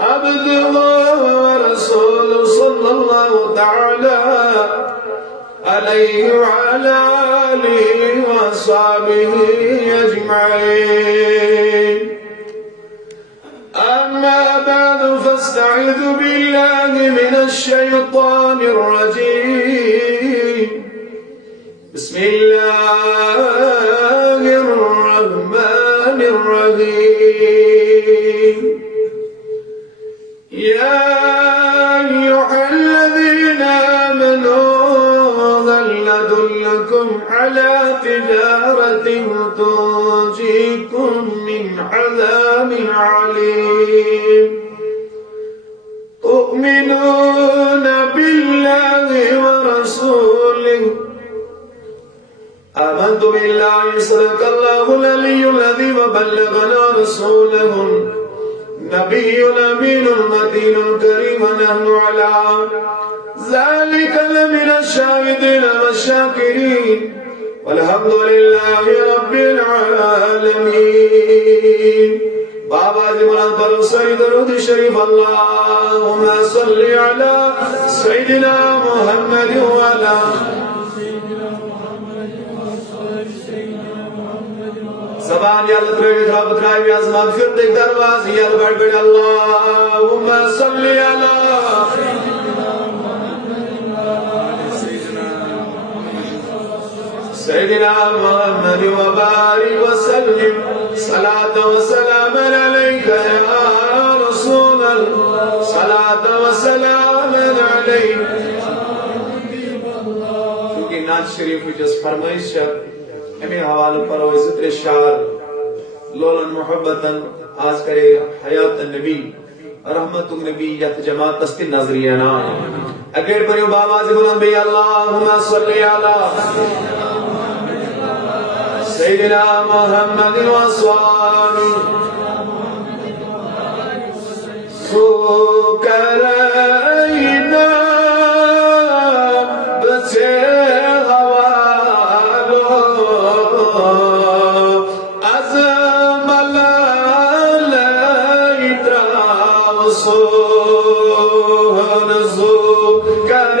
عبده ورسوله صلى الله تعالى عليه وعلى آله وأصحابه أجمعين. أما بعد فاستعذ بالله من الشيطان الرجيم. بسم الله الرحمن الرحيم. يا أيها الذين آمنوا هل أدلكم على تجارة تنجيكم من عذاب عليم تؤمنون بالله ورسوله. آمنت بالله صدق الله العلي العظيم وبلغنا رسوله النبي الأمين المتين الكريم ونحن على ذلك لمن الشاهدين والشاكرين والحمد لله رب العالمين. بابا جی مولانا پر سعید درود شریف اللہم صلی علی سیدنا محمد وعلا زبان یا اللہ ترابی خرابت رائی بیاز مغفرت ایک دروازی یا اللہ بیٹھ اللہم صلی علی سيدنا محمد وبارك وسلم صلاة وسلام عليك يا رسول الله صلاة وسلام عليك. چونکہ نعت شریف جس فرمائش ہمیں حوالہ پر عزت شعر لولا محبتا آج کرے حیات النبی رحمت النبی یت جماعت دست نظرینا اگر پر بابا سے بلند بھی اللہم صلی علی سيدنا محمد وصحبه سكرينا بتغوالو أزمل ليتراوسون سكرينا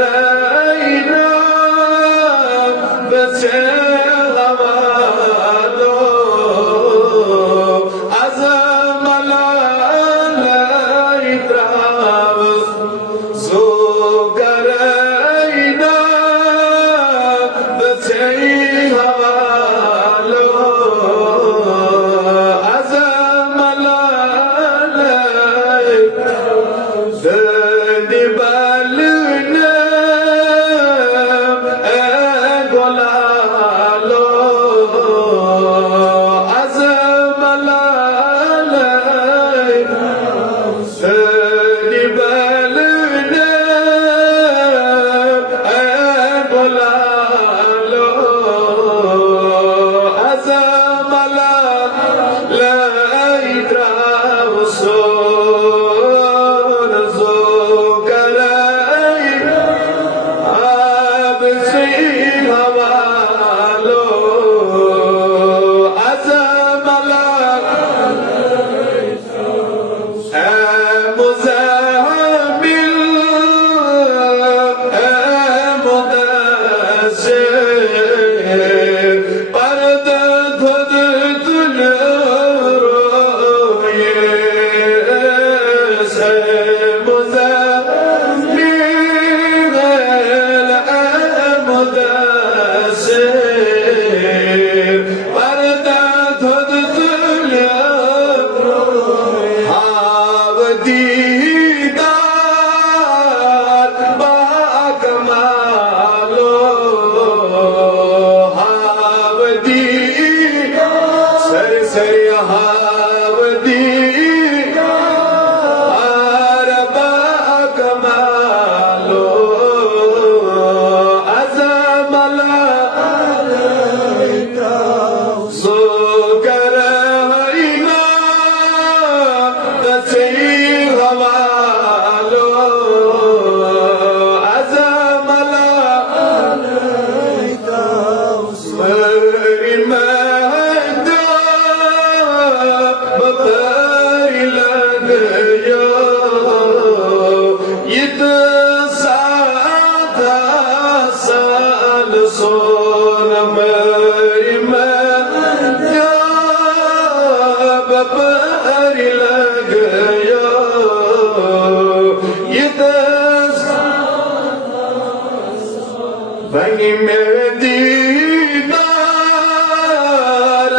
بنی میں دیدار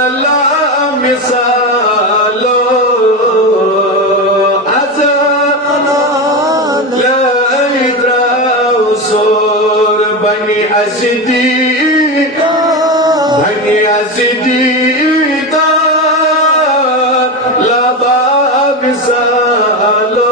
لا مثالو ازال لائدراو سور بنی اسدی دیدار لا مثالو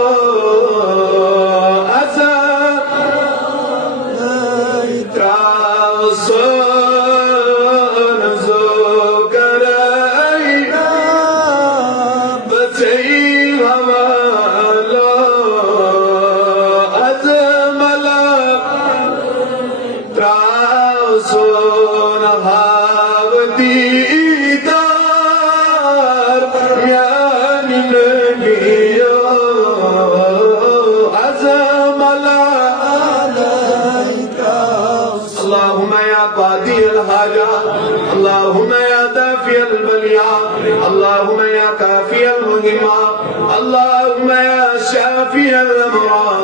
اللهم يا دافع البلياء اللهم يا كافي المهمات اللهم يا شافي الأمراض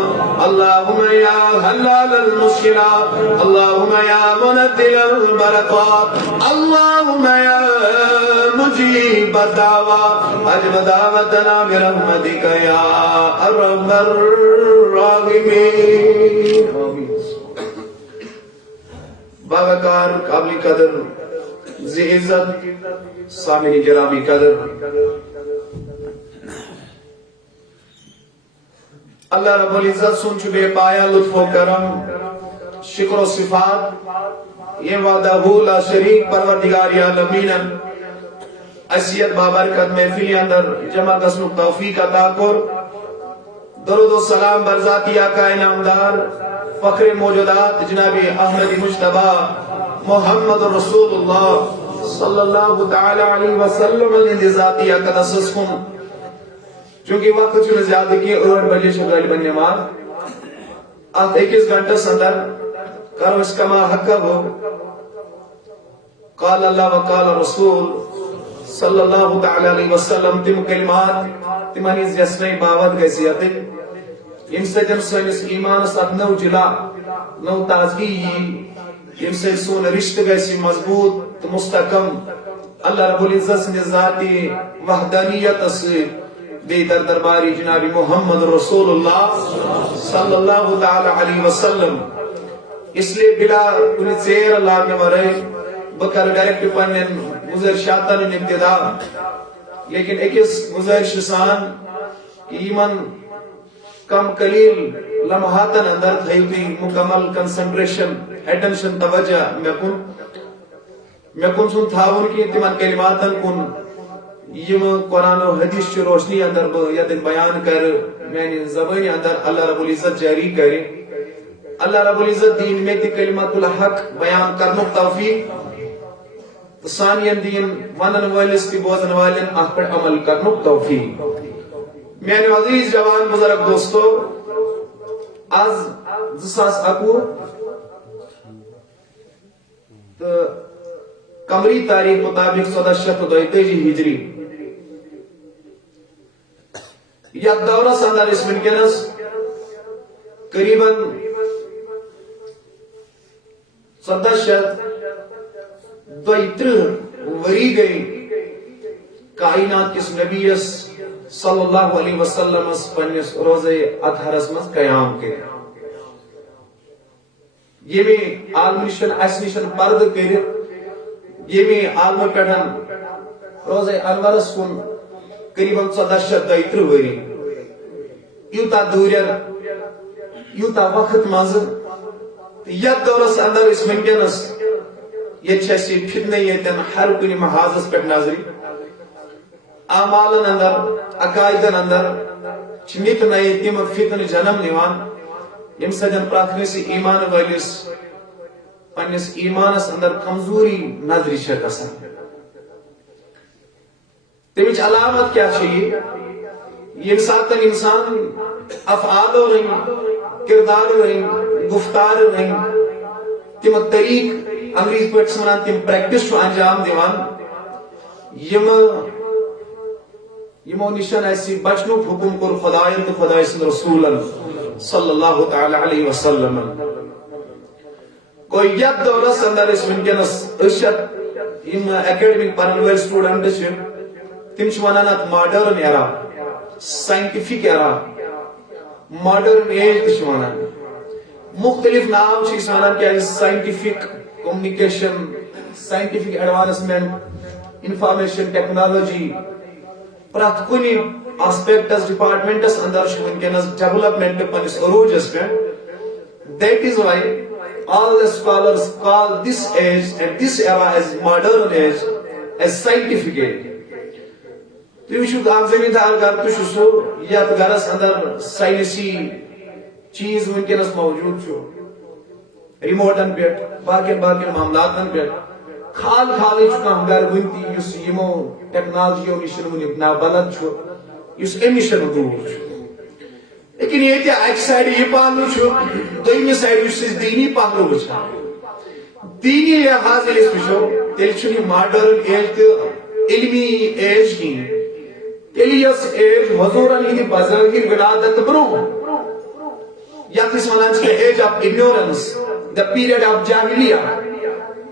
اللهم يا حلال المشكلات اللهم يا منزل البركات اللهم يا مجيب الدعوات أجب دعوتنا برحمتك يا أرحم الراحمين. باوقار قابل قدر ذی عزت سامعین گرامی قدر اللہ رب العزت سن چبے پایا لطف و کرم شکر و صفات یہ وعدہ لا شریک پروردگار عالمین اسیت بابرکت محفلی اندر جمع قسم توفیق عطا کر. درود و سلام بر ذاتی آقا انعامدار فخر موجودات جناب احمد مجتبی محمد رسول اللہ صلی اللہ تعالی علیہ وسلم علیہ ذاتی اقدس کن چونکہ وقت چون زیادہ کی 8 بجے شغال بن نماز ات 21 گھنٹہ اندر کرو اس کما حق ہو. قال اللہ وقال رسول صلی اللہ تعالی علیہ وسلم تم کلمات تمہاری جسنی باوت گیسیت یم سجن سنس ایمان سات نو جلا نو تازگی یم سے سون رشت گیسی مضبوط تو مستقم اللہ رب العزت نے ذاتی وحدانیت سے بے در درباری جناب محمد رسول اللہ صلی اللہ تعالی علیہ وسلم اس لیے بلا کنی زیر اللہ نے ورے بکر ڈائریکٹ پنن گزر شاطن ابتدا لیکن ایکس گزر شسان ایمان کم قلیل لمحاتن اندر تھیوتی مکمل کنسنٹریشن ایٹنشن توجہ میں کن سن تھاون کی تمن کلماتن کن یم قرآن و حدیث چی روشنی اندر یدن بیان کر میں زبانی اندر اللہ رب العزت جاری کرے. اللہ رب العزت دین میں تی کلمات الحق بیان کرنو توفیق ثانین دین ونن والس تی بوزن والن اخ پر عمل کرنو توفیق. میان عزیز جوان بزرگ دوستو آز 2021 قمری تاریخ مطابق 1422 ہجری یا دورہ سندر اس منکنس قریباً 1423 وری گئی کائنات کس نبی صلی اللہ علیہ وسلم پنس روزہ اطہرس مز قیام کے یہ بھی عالم نشن اس نشن پرد کرت یہ بھی عالم پیٹھن روزہ انورس کن قریباً 1423 وری یوتا دوریر یوتا وقت مز یت دورس اندر اس منکنس یہ چھسی فتنہ یتن ہر کنی محاذس پیٹ نظری اعمالن اندر عقائدن اندر نت نئے تم فتن جنم نیوان یم سجن پراتھنے سے ایمان والس پنس ایمانس اندر کمزوری نظری شکسان. تمچ علامت کیا چاہیے یم ساتن انسان افعال رنگ کردار رنگ گفتار رنگ تم طریق انگریز پہ سنان تم پریکٹس انجام دیوان یمو نشان ایسی بچنو حکم کر خدایت خدای سن رسول صلی اللہ تعالی علیہ وسلم. اور یت دورس اندر اس ونکینس اکیڈمک پرن ول سٹوڈنٹ تم ونان ات ماڈرن ایرا سائنٹفک ایرا ماڈرن ایج تہ ونان مختلف نام ونان کیا scientific communication scientific advancement information technology پرت کن آسپیکٹس ڈپارٹمنٹس اندر ونکینس ڈیولپمنٹ پنس عروجس پہ. That is why all the scholars call this age and this era as modern age, as scientific age. تو یہ چھو آپ زمیندار گھر تو چھو یاد گھرس اندر سائنسی چیز ونکینس موجود چھو ریموٹن پیٹ باقین معاملاتن پیٹ کھال کھالے چھو کام گھر ونتی یس یمو ٹیکنالوجیو نشن ونیک نا بلد چھو یس امیشن دور چھو. لیکن یہ ایک سائڈ یہ پہلو چھو دویمی سائڈ اس دینی پہلو وچھا دینی لحاظ اس وچھو تیل چھنی ماڈرن ایج تے علمی ایج کی تیلی اس ایج حضورن ہی بزرگی ولادت برو یا کس ونان چھے ایج آف اگنورنس دا پیریڈ آف جاہلیہ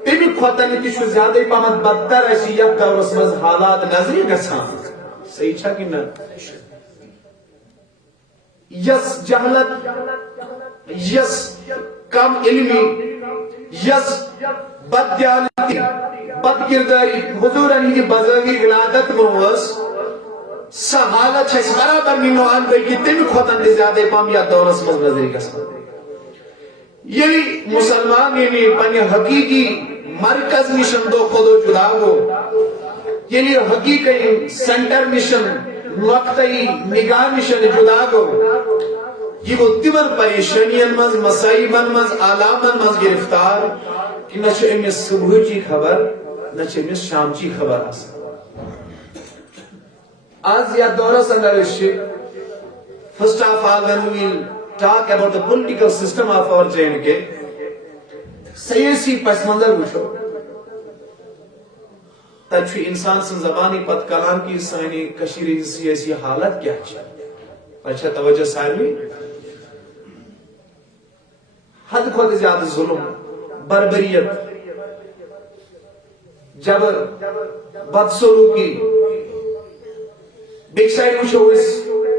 تیمی کھوتن کی چھو زیادہ پامت بدتر ایسی یک دورس مز حالات نظری گسان صحیح چھا کی نا یس جہلت یس کم علمی یس بد دیانتی بد کرداری حضورن ہی بزرگی ولادت موز سا حالت چھس برابر نینوان گئی کہ تم خودن دی زیادہ پام یا دورس مز نظری گسن. یہی مسلمان یعنی پنی حقیقی مرکز مشن دو خودو جدا ہو یعنی حقیقی سنٹر مشن نقطہی نگاہ مشن جدا ہو یہ وہ تمن پریشانین مز مسائبن مز آلامن مز گرفتار کہ نہ چھو امیس صبح چی خبر نہ چھو امیس شام چی خبر آسا. آج یا دورہ سندر اشی first of all when we will talk about the political system of our J&K سیاسی پس منظر وچھو تچھو انسان سن زبانی پت کلام کی سانی کشیری سیاسی حالت کیا چھا اچھا توجہ ساروی حد خود زیادہ ظلم بربریت جبر بدسلوکی بیک سائڈ وچھو اس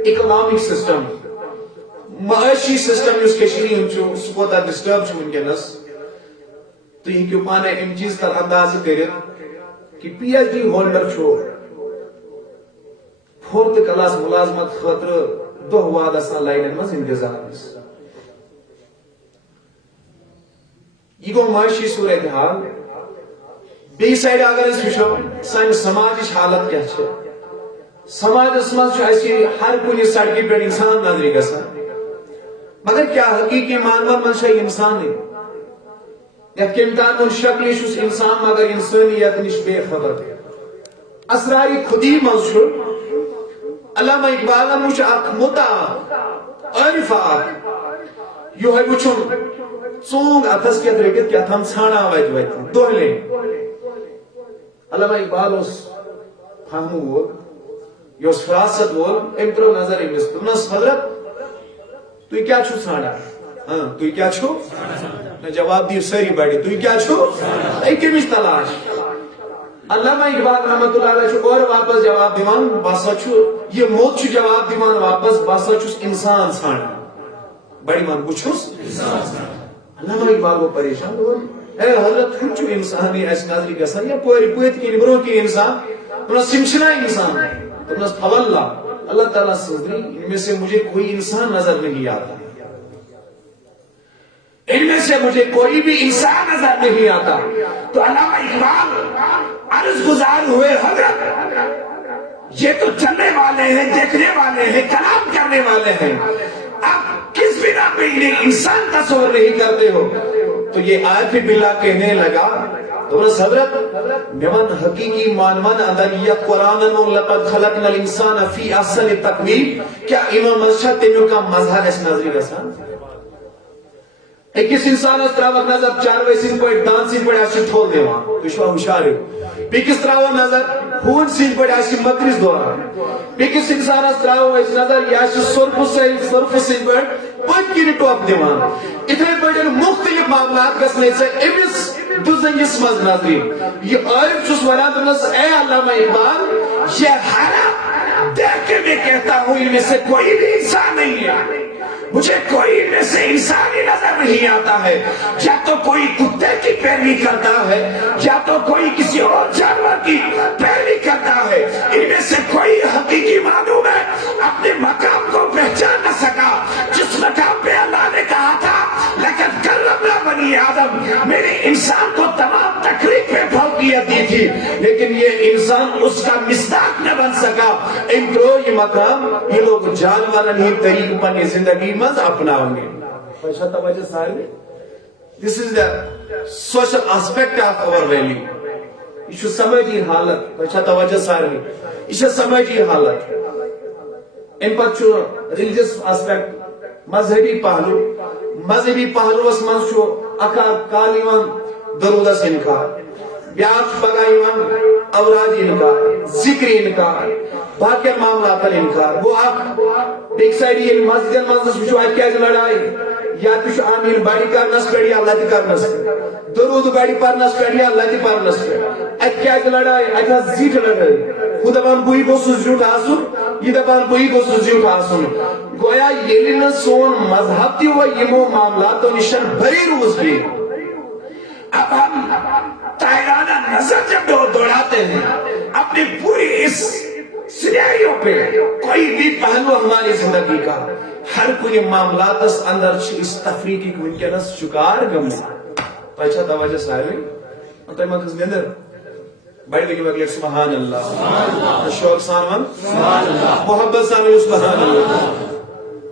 اکنامک سسٹم معاشی سسٹم اس کشیری ہنچو سکوتا ڈسٹرب چھو انکینس تو یہ کیوں پانے ان چیز تر انداز کرد کہ پی ایچ ڈی ہولڈر چھو فورت کلاس ملازمت خطر دو وعدہ سان لائن مز انتظار اس یہ گو معاشی صورتحال بی سائڈ اگر اس وچھو سان سماجی حالت کیا چھے سماج اس مز چھو ایسی ہر کنی سڑکی پر انسان نظری گسا مگر کیا حقیقی مانور منشا انسان ہے یا کمتان من شکلی شس انسان مگر انسانیت نش بے خبر اسراری خودی مز چھو علامہ اقبال مجھ اک متا عرفات یو ہے وچھن سونگ اتھس کیا درگت کیا تھم چھانا وائد وائد دوہلے علامہ اقبال اس فہمو وہ یہ اس فراست بول امترو نظر امس تمنس حضرت تو کیا چھو ساڑا تو کیا چھو جواب دی سری بڑی تو کیا چھو ایک مش تلاش علامہ اقبال رحمت اللہ علیہ چھو اور واپس جواب دیوان باسا چھو یہ موت چھو جواب دیوان واپس باسا چھو انسان ساڑا بڑی مان پوچھوس علامہ اقبال وہ پریشان ہو اے حضرت ہم چھو انسانی ایس نظری کا سر یا پوری پویت کی نبروں کی انسان تمہیں سمشنا انسان تمہیں فواللہ اللہ تعالیٰ صدری ان میں سے مجھے کوئی انسان نظر نہیں آتا ان میں سے مجھے کوئی بھی انسان نظر نہیں آتا. تو علامہ اقبال عرض گزار ہوئے حضرت یہ تو چلنے والے ہیں دیکھنے والے ہیں کلام کرنے والے ہیں اب کس بنا پہ انہیں انسان تصور نہیں کرتے ہو. تو یہ آیت بھی باللہ کہنے لگا تو بس حضرت میوان حقیقی مانوان اندر یہ قرآن لقد خلقنا الانسان فی احسن تقویم کیا امام مسجد تیمیوں کا مظہر اس نظری رسان ایک کس انسان اس طرح وقت نظر چار ویسین پوئے ڈانسین پوئے ایسی ٹھول دے وہاں تو شوہ ہوشار ہے بھی کس طرح وہ نظر خون سند پہ مکرس دوران بیکس انسانس تراو نظر یہ سرف سند پہ پت کن ٹوپ دان اتھے پہ مختلف معاملات گھنے امس دزنگس مز نظر یہ عارف چھس ونان دس اے علامہ اقبال یہ حرام دیکھ کے میں کہتا ہوں ان میں سے کوئی بھی انسان نہیں ہے مجھے کوئی ان میں سے انسانی نظر نہیں آتا ہے یا تو کوئی کتے کی پیروی کرتا ہے یا تو کوئی کسی اور جانور کی پیروی کرتا ہے ان میں سے کوئی حقیقی معلوم ہے اپنے مقام کو پہچان نہ سکا جس مقام پہ اللہ نے کہا تھا لیکن کرمنا بنی آدم میرے انسان کو تمام تکلیفیں فوقیت دی تھی لیکن یہ انسان اس کا مصداق نہ بن سکا انترو یہ مقام یہ لوگ جانور نہیں طریق پر زندگی مز اپنا ہوں گے پیشہ توجہ سارے this is the social aspect of our value یہ چھو سمجھی حالت پیشہ توجہ سارے یہ چھو سمجھی حالت ان پر چھو ریلیجس aspect مذہبی پہلو اس من چھو اکا کالیوان درودس انکار بیاش بگائیوان اوراد انکار ذکر انکار باقی معاملات انکار وہ آپ ایک سائڈ یہ مسجد مزدس وچو آج کیا لڑائی یا تش آمین باڑی کرنس پیڑ یا اللہ دی کرنس پیڑ درود باڑی پرنس پیڑ یا اللہ دی پرنس پیڑ آج کیا لڑائی آج زیٹ لڑائی خدا بان بوئی کو سوزیوٹ آسن یہ دبان بوئی کو سوزیوٹ آسن گویا یہ سون مذہب تی ہوا یمو معاملات و نشان بری روز بھی اب ہم تائرانہ نظر جب دوڑاتے ہیں اپنی پوری اس سینیریو پہ کوئی بھی پہلو ہماری زندگی کا ہر کوئی معاملات اس اندر اس تفریقی ونکنس شکار گم پچھا توجہ سارے انتہی مکس گندر بڑھ گئی وقت سبحان اللہ شوق سانوان محبت سانوان سبحان اللہ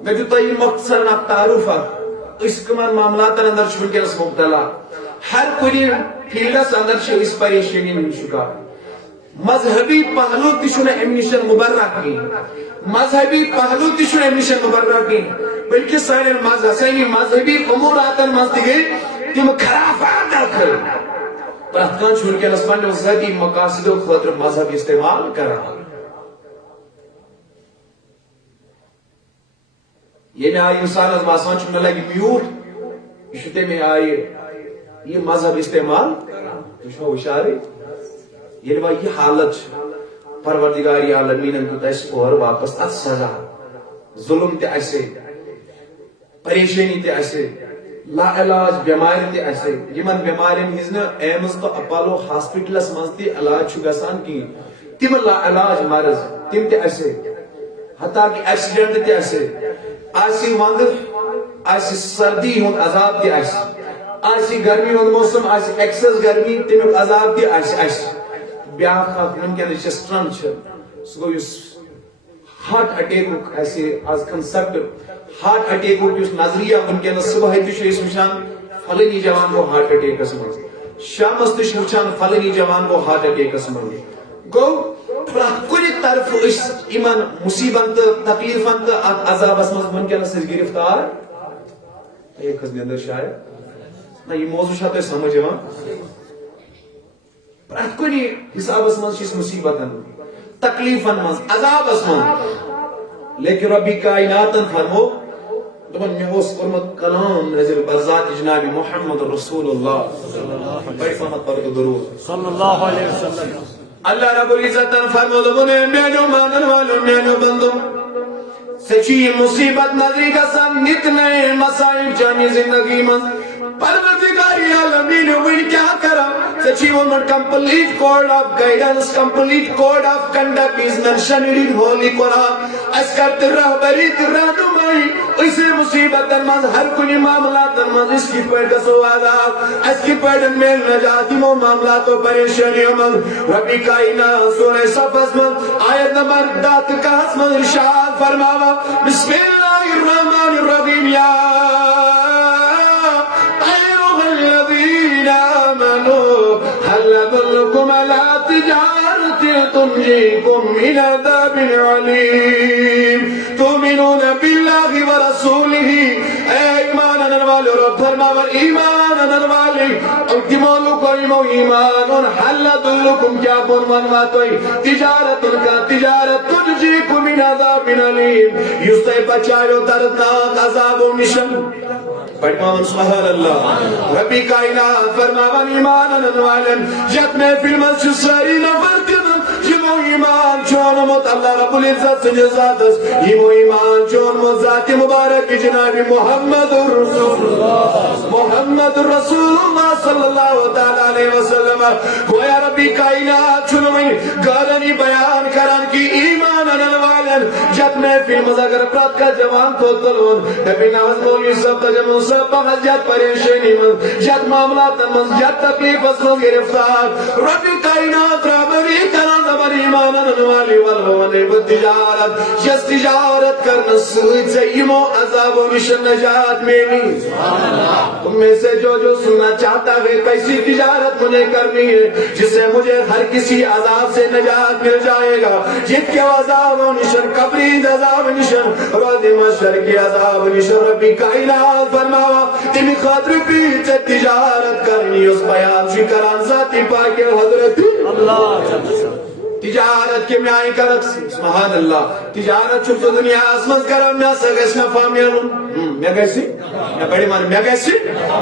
میں جو تائی مختصر ناک تعارف اس کمان معاملات اندر ونکنس مبتلا ہر کوئی فیلڈس اندر اس پریشانی میں شکار مذہبی پہلو تشن امنیشن مبرہ کی مذہبی پہلو تشن امنیشن مبرہ کی بلکہ سائن مذہبی اموراتن مزدگی تم خرافات داخل پرہتکان چھوڑ کے نسبان نے ذاتی مقاصد و خطر مذہب استعمال کر رہا یہ میں آئی انسان از ماسان چھوڑنے لگی میوٹ اشتے میں آئی یہ مذہب استعمال تشنہ اشارے یہ حالت پروردگاری عالمین تو تیس اور واپس ات سزا ظلم تے ایسے پریشانی تے ایسے لا علاج بیماری تے ایسے یمن بیمارین ہزن ایمز تو اپالو ہاسپٹلس مزتی علاج چھو گسان کی تم لا علاج مرض تم تے ایسے حتیٰ کہ ایکسیڈنٹ تے ایسے آسی وند آسی سردی ہون عذاب تے ایسے آسی گرمی ہون موسم آسی ایکسس گرمی تم عذاب تے ایسے بیاہ خاک ممکن ہے سٹرن چھے سو یس ہارٹ اٹیک ایسے از کنسپٹ ہارٹ اٹیک یس نظریہ ممکن ہے صبح تشو اس وچان فلنی جوان کو ہارٹ اٹیک اسمان شام اس تشو وچان فلنی جوان کو ہارٹ اٹیک اسمان گو کلی طرف اس ایمان مصیبت تکلیفت عذاب اسمان ممکن ہے گرفتار ایک از اندر شاید نا یہ موضوع شاید سمجھ پرت کنی حساب اسمان چیز مصیبتن تکلیفن من عذاب اسمان لیکن ربی کائناتن فرمو دمن میں ہوس فرمت کلام نزل برزات جناب محمد رسول اللہ بڑی فہمت پر درود صلی اللہ علیہ وسلم اللہ رب العزتن فرمو دمن مینو مانن والو مینو بندو سچی مصیبت نظری کا سن نتنے مسائب جانی زندگی من پروردگاری عالمین ہوئی کیا کرا سچی woman complete code of guidance complete code of conduct is mentioned in holy Quran اس کرتے رہبری رہنمائی اسے مصیبت مز ہر کنی معاملات مز اس کی پیڑ کا سوالات اس کی پیڑ میں نجاتی مو معاملات و پریشانیوں مز ربی کائنات سورہ صفحہ مز آیت نمبر دات کا حسم ارشاد فرماوا بسم اللہ الرحمن الرحیم یا هل أدلكم على تجارة تنجيكم من عذاب عليم تؤمنون بالله ورسوله إيمانا والرب رب فرماون ایمان انن والی تمو لوکو یمو ایمان ان حل دلکم کیا بون ونوا توئی تجارت کا تجارت تجزیکم من عذاب علیم یس تہ بچایو دردناک عذابو نشن پڑھماون سبحان اللہ ربی کائنات فرماون ایمان انن والن جت میں فی المسجد ساری نفر یمو ایمان چونمت اللہ رب العزت سنجھ ذاتس یمو ایمان چونمت ذات مبارک جناب محمد رسول اللہ صلی اللہ علیہ وسلم گویا ربی کائنات چونمئی گارنی بیان کرن کی ایمان انن والن جب محفل مز اگر پرات کا جوان تو تلون نبی نواز مولوی صاحب تجمع صاحب بہت جات پریشانی من جات معاملات من جات تکلیف اس من گرفتار ربی کائنات رابری کرن دمر ایمان انن والی والغوانی بتجارت جس تجارت کرنا سوئی زیمو عذاب و نشن نجات میری تم میں سے جو سننا چاہتا ہے کیسی تجارت مجھے کرنی ہے جس سے مجھے ہر کسی عذاب سے نجات مل جائے گا جت کے عذاب و نشن قبری عذاب نشن روز محشر کی عذاب نشن ربی کائنات فرماوا تمی خاطر پیچھے تجارت کرنی اس بیان شکران ذاتی پاک حضرت اللہ تجارت کے میں آئی کرک سبحان اللہ تجارت چھو تو دنیا اسمت کرم میں سگس نفع میلون میں گیسی میں بڑی مانی میں گیسی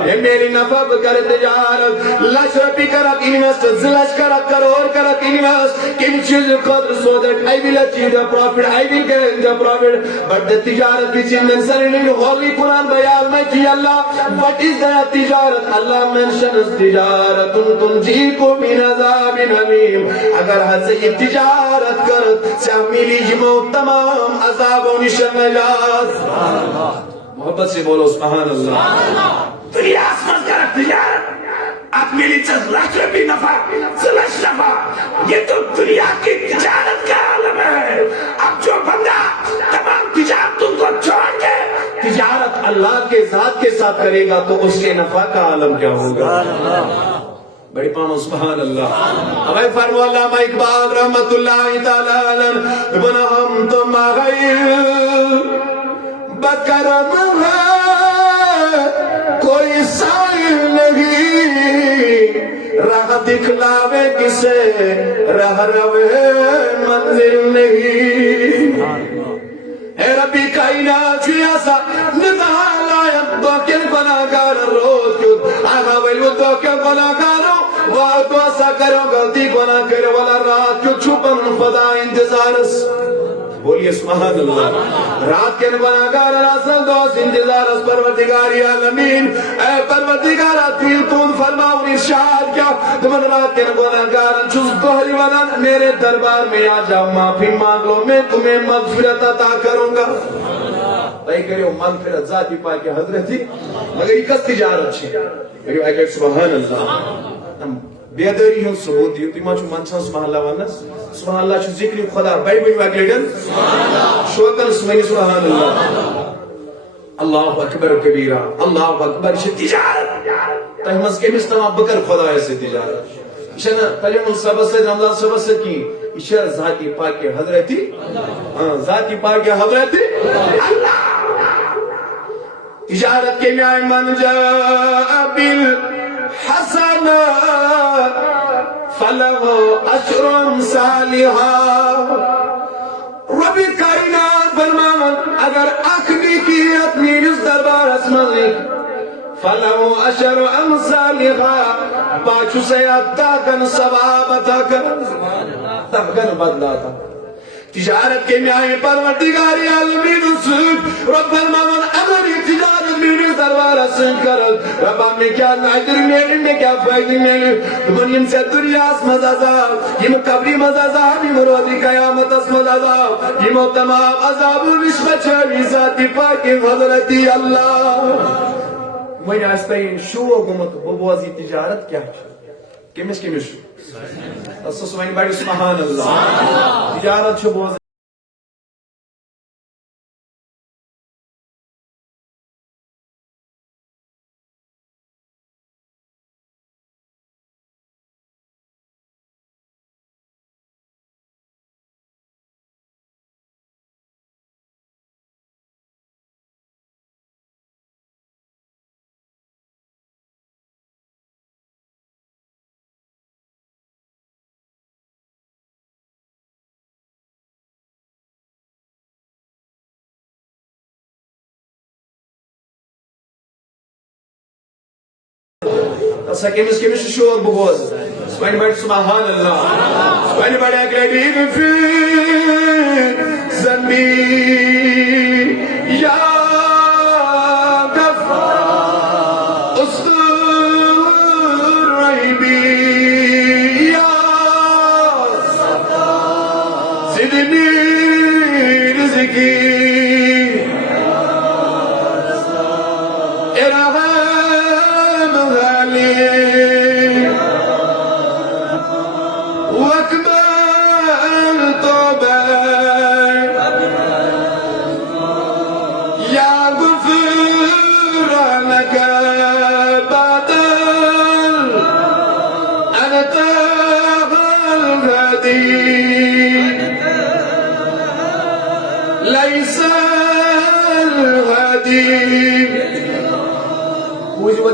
میں میری نفع بکر تجارت لچ رپی کرک انویسٹ زلچ کرک کرور کرک انویسٹ کن چیز قدر so that I will achieve the profit I will get the profit but the تجارت which is mentioned in the Holy Quran by Almighty Allah what is the تجارت Allah mentions تجارت تنجیکم من عذاب علیم اگر حضرت تجارت کرت سہمیلی جمو تمام عذاب و نشن نجات محبت سے بولو سبحان اللہ دنیا اسمت کرت تجارت آپ میلی چیز لاکھ روپی نفع سلش نفع یہ تو دنیا کی تجارت کا عالم ہے اب جو بندہ تمام تجارتوں کو چھوڑ کے تجارت اللہ کے ذات کے ساتھ کرے گا تو اس کے نفع کا عالم کیا ہوگا بڑی پاما سبحان اللہ ہمیں فرمو علامہ اقبال رحمت اللہ تعالیٰ علیہ بنا ہم تو مغیر بکرم ہے کوئی سائل نہیں راہ دکھلاوے کسے راہ روے منزل نہیں اے ربی کائنات کی ایسا نتال آیا دوکر گناہگار روز کیوں آگا ویلو دوکر گناہگاروں وہاں تو ایسا کرو غلطی گناہ کرو والا رات کیوں چھپن خدا انتظارس بولیے سبحان اللہ رات کے گناہگار راسل دوست انتظارس پروردگاری عالمین اے پروردگار تیل تون فرماؤ ارشاد کیا تمہیں رات کے گناہگار چوز دوہری والا میرے دربار میں آ جاؤ معافی مانگ لو میں تمہیں مغفرت عطا کروں گا بھائی کریو مغفرت ذاتی پاک حضرتی مگر یہ کس تجارت چھے کریو اگر سبحان اللہ بیداری ہوں ثبوت دیو تیمان چھو منچان سبحان اللہ ونس سبحان اللہ چھو ذکری خدا بھائی بھائی واقعیدن شوکر سمینی سبحان اللہ اللہ اکبر کبیرہ اللہ اکبر شہ تجارت تحمز کے مستمع بکر خدا ایسے تجارت شنا کلیم الصبت سے رمضان صبت سے کی اشار ذاتی پاک حضرتی ذاتی پاک حضرتی اللہ تجارت کے میں من جاء بالحسن فلو اشر صالحا ربی کائنات فرماون اگر اخنی کی اپنی اس دربار اسمالی فلو اشر صالحا باچو سے عطا کن ثواب عطا کن تحقن بدلاتا تجارت کے میاں پروردگاری عالمین رسول رب فرماون اگر یہ تجارت میرے دربار اسن کرد رب ہمیں کیا نائدر میلی میں کیا فائدی میلی دنیم سے دنیا اسمد عذاب یہ قبری مز عذاب یہ مرودی قیامت اسمد عذاب یہ تمام عذاب و نسبت چاہی ذاتی پاکی حضرتی اللہ میں آستا یہ شو گمت ببوازی تجارت کیا کمس شو اسس وین بڑی سبحان اللہ تجارت چھو بوز بس کمس شور بوز ون بڑ سبحان اللہ ون بڑ قریب فی زمین یا غفار استر رحیمی یا زدنی رزقی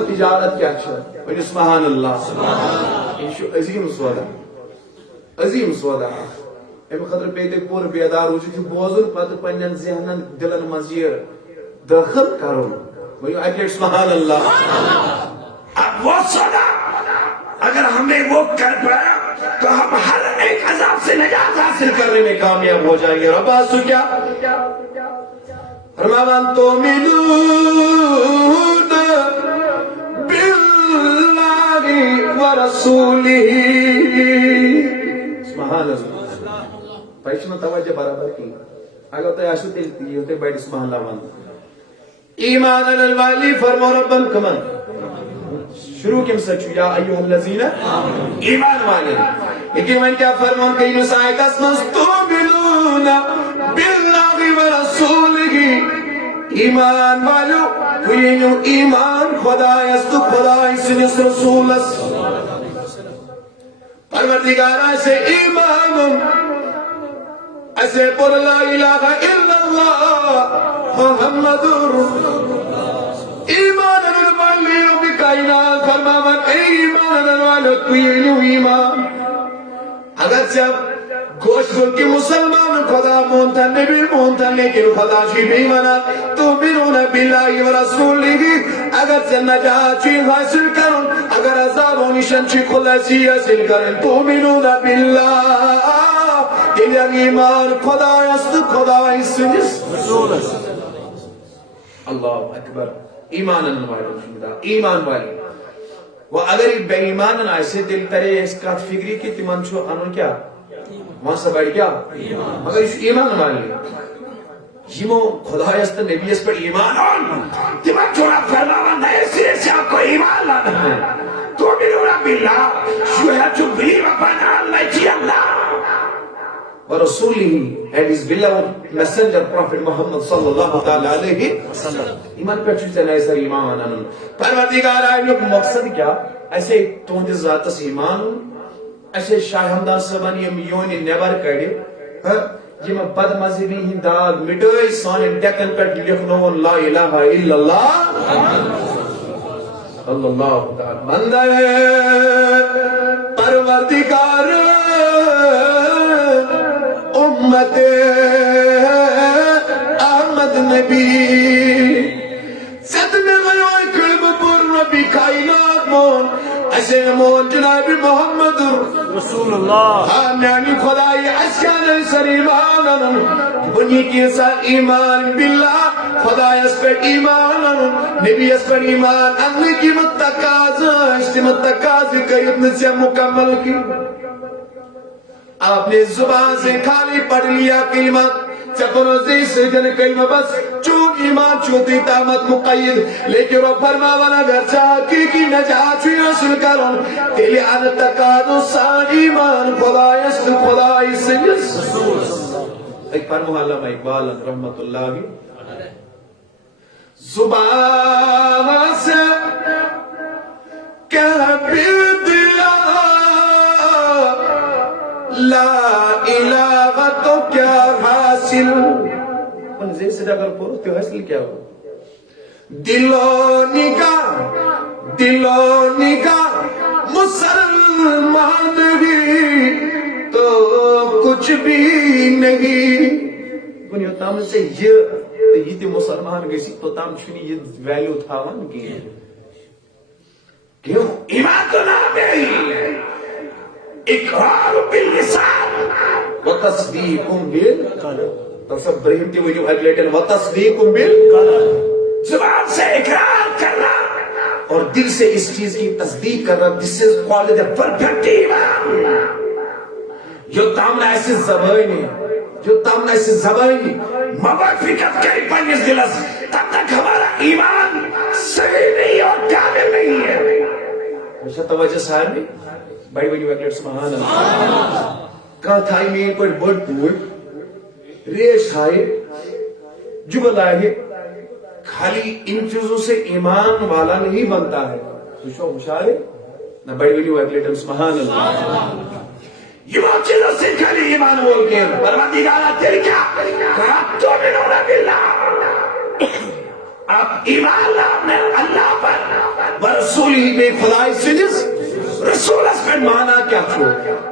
تجارت کیا ون سبحان اللہ یہ عظیم سودا عظیم سودا ام خاطر پے پور بیدار روزت بوزن پتہ پنن ذہنن دلن مز یہ داخل کرن ونیو اکیٹ سبحان اللہ. اب وہ سودا اگر ہمیں وہ کر پایا تو ہم ہر ایک عذاب سے نجات حاصل کرنے میں کامیاب ہو جائیں گے. رب آسو کیا فرماوان تؤمنون باللہ ورسولہ سبحان اللہ. پیشن توجہ برابر کی اگر تو آشو تلتی ہوتے بیٹھ سبحان اللہ ون ایمان الوالی فرمو ربن کمن شروع کم سچو یا ایوہ الذین ایمان والے لیکن من کیا فرمون کئی نسائت اسمس تؤمنون باللہ ورسولہ ایمان والو کوئی ایمان خدای است و خدای سنس رسول است پروردگارہ سے ایمان اسے پر لا الہ الا اللہ محمد ایمان الوالی رب کائنات فرماون ایمان الوالی کوئی ایمان اگر جب گوشت کی مسلمان خدا مونتا نبی مونتا لیکن خدا شی بھی منا تؤمنون باللہ ورسولہ اگر سے نجات چی حاصل کرن اگر عذاب و نشان چی خلاصی حاصل کرن تؤمنون باللہ تیلیا ایمان خدا است خدا سنس رسول اللہ اکبر ایمان والے ایمان والے وہ اگر بے ایمان ایسے دل ترے اس کا فکری کی تمن چھو انون کیا وہاں سے بڑھ کیا مگر اس ایمان والے یمو خدا است نبی اس پر ایمان تمن چھوڑا فرماوا نئے سرے سے آپ کو ایمان لانا ہے. تؤمنون باللہ you have to believe upon Almighty Allah ورسولہ and his beloved messenger prophet Muhammad sallallahu ta'ala alayhi ایمان پر چھوٹے نئے سر ایمان آنن پروردگار آئے لوگ مقصد کیا ایسے تہند ذات اس ایمان ایسے شاہ ہمدان صاحبان یہ میونی نیبر کڑی یہ میں بد مذہبی ہی داغ مٹوئی سونے ڈیکن پر لکھنو لا الہ الا اللہ صلی اللہ تعالی بندہ پروردگار امت احمد نبی صدم غیوی کلب پر نبی کائنات مون ایسے مون جناب محمد رسول اللہ یعنی خدای اشکان سر ایمان بنی کی سر ایمان باللہ خدای اس پر ایمان نبی اس پر ایمان انہی کی متقاضی قیدن سے مکمل کی. آپ نے زبان سے خالی پڑھ لیا کلمہ چپروزی سجن کلمہ بس چون ایمان چوتی تامت مقید لیکن وہ فرماوانا اگر چاکی کی نجات بھی حاصل کرن تیلی انتقادو سان ایمان خدایست خدای سنس ایک فرمو علامہ اقبال رحمت اللہ زبان سے کہہ بھی دیا لا الہ تو کیا حاصل ان زیر سے اگر پورو تو حاصل کیا ہو دل و نگاہ مسلمان بھی تو کچھ بھی نہیں بنیو تام سے یہ تی مسلمان گئی تو تام چھنی یہ ویلیو تھا وان کی کیوں؟ ایمان تو نام ہے ہی، اقرار باللسان وتصدیق بالقلب. تصبرہم تی ونیو اکہ لٹن وتصدیق بالقلب. زبان سے اقرار کرنا اور دل سے اس چیز کی تصدیق کرنا. دس از کالڈ دی پرفیکٹ ایمان. جو تامنا ایسی زبانی، جو تامنا ایسی زبانی مگر فکر کئی پنیس دلس تب تک ہمارا ایمان صحیح نہیں اور کامل نہیں ہے. اچھا توجہ صاحب بڑی بڑی ویکلٹ سبحان اللہ. کہاں تھائی میں کوئی بڑ پوٹ ریش آئے جبل آئے. خالی ان چیزوں سے ایمان والا نہیں بنتا ہے. خوشو خوشحال ہے نہ. بڑی بڑی ویکلٹ سبحان اللہ. یہ وہ چیزوں سے خالی ایمان بول کے پروردگارہ تیری کیا کہا تو منون باللہ. آپ ایمان لاؤ نے اللہ پر ورسول ہی بے خدای سجس رسول اس پر مانا کیا چھو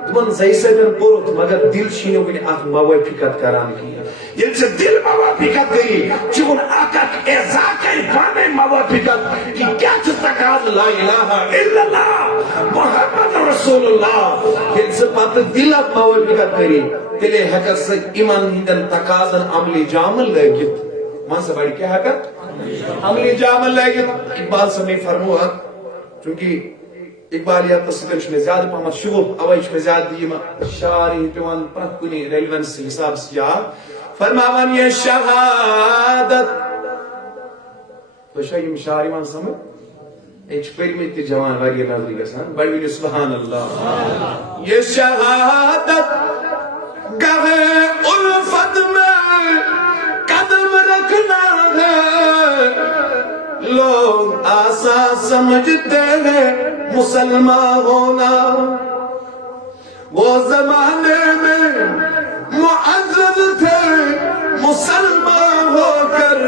تمن زی سیدن پورت مگر دل شینو بنی آت موافقت کران کی. جن سے دل موافقت گئی چون آقت ازاق بانے موافقت کی کیا تقاض لا الہ الا اللہ محمد رسول اللہ. جن سے پات دل آپ موافقت کری تلے حقت سے ایمان ہندن تقاضن عملی جامل لگت. مان سے بڑی کیا حقت عملی جامل لگت. اقبال سمی فرموها چونکہ اقبال یا تصدیق میں زیادہ پہمت شغب اوائش میں زیادہ دیما شاری پیوان پرک کنی ریلیونس حساب سیا فرماوان یہ شہادت تو شاہیم شاری مان سمجھ ایک پرمیتی جوان واقعی نظری گسان بڑی سبحان اللہ. یہ شہادت گوے الفت میں قدم رکھنا ہے. لوگ آسان سمجھتے ہیں مسلمان ہونا. وہ زمانے میں معزز تھے مسلمان ہو کر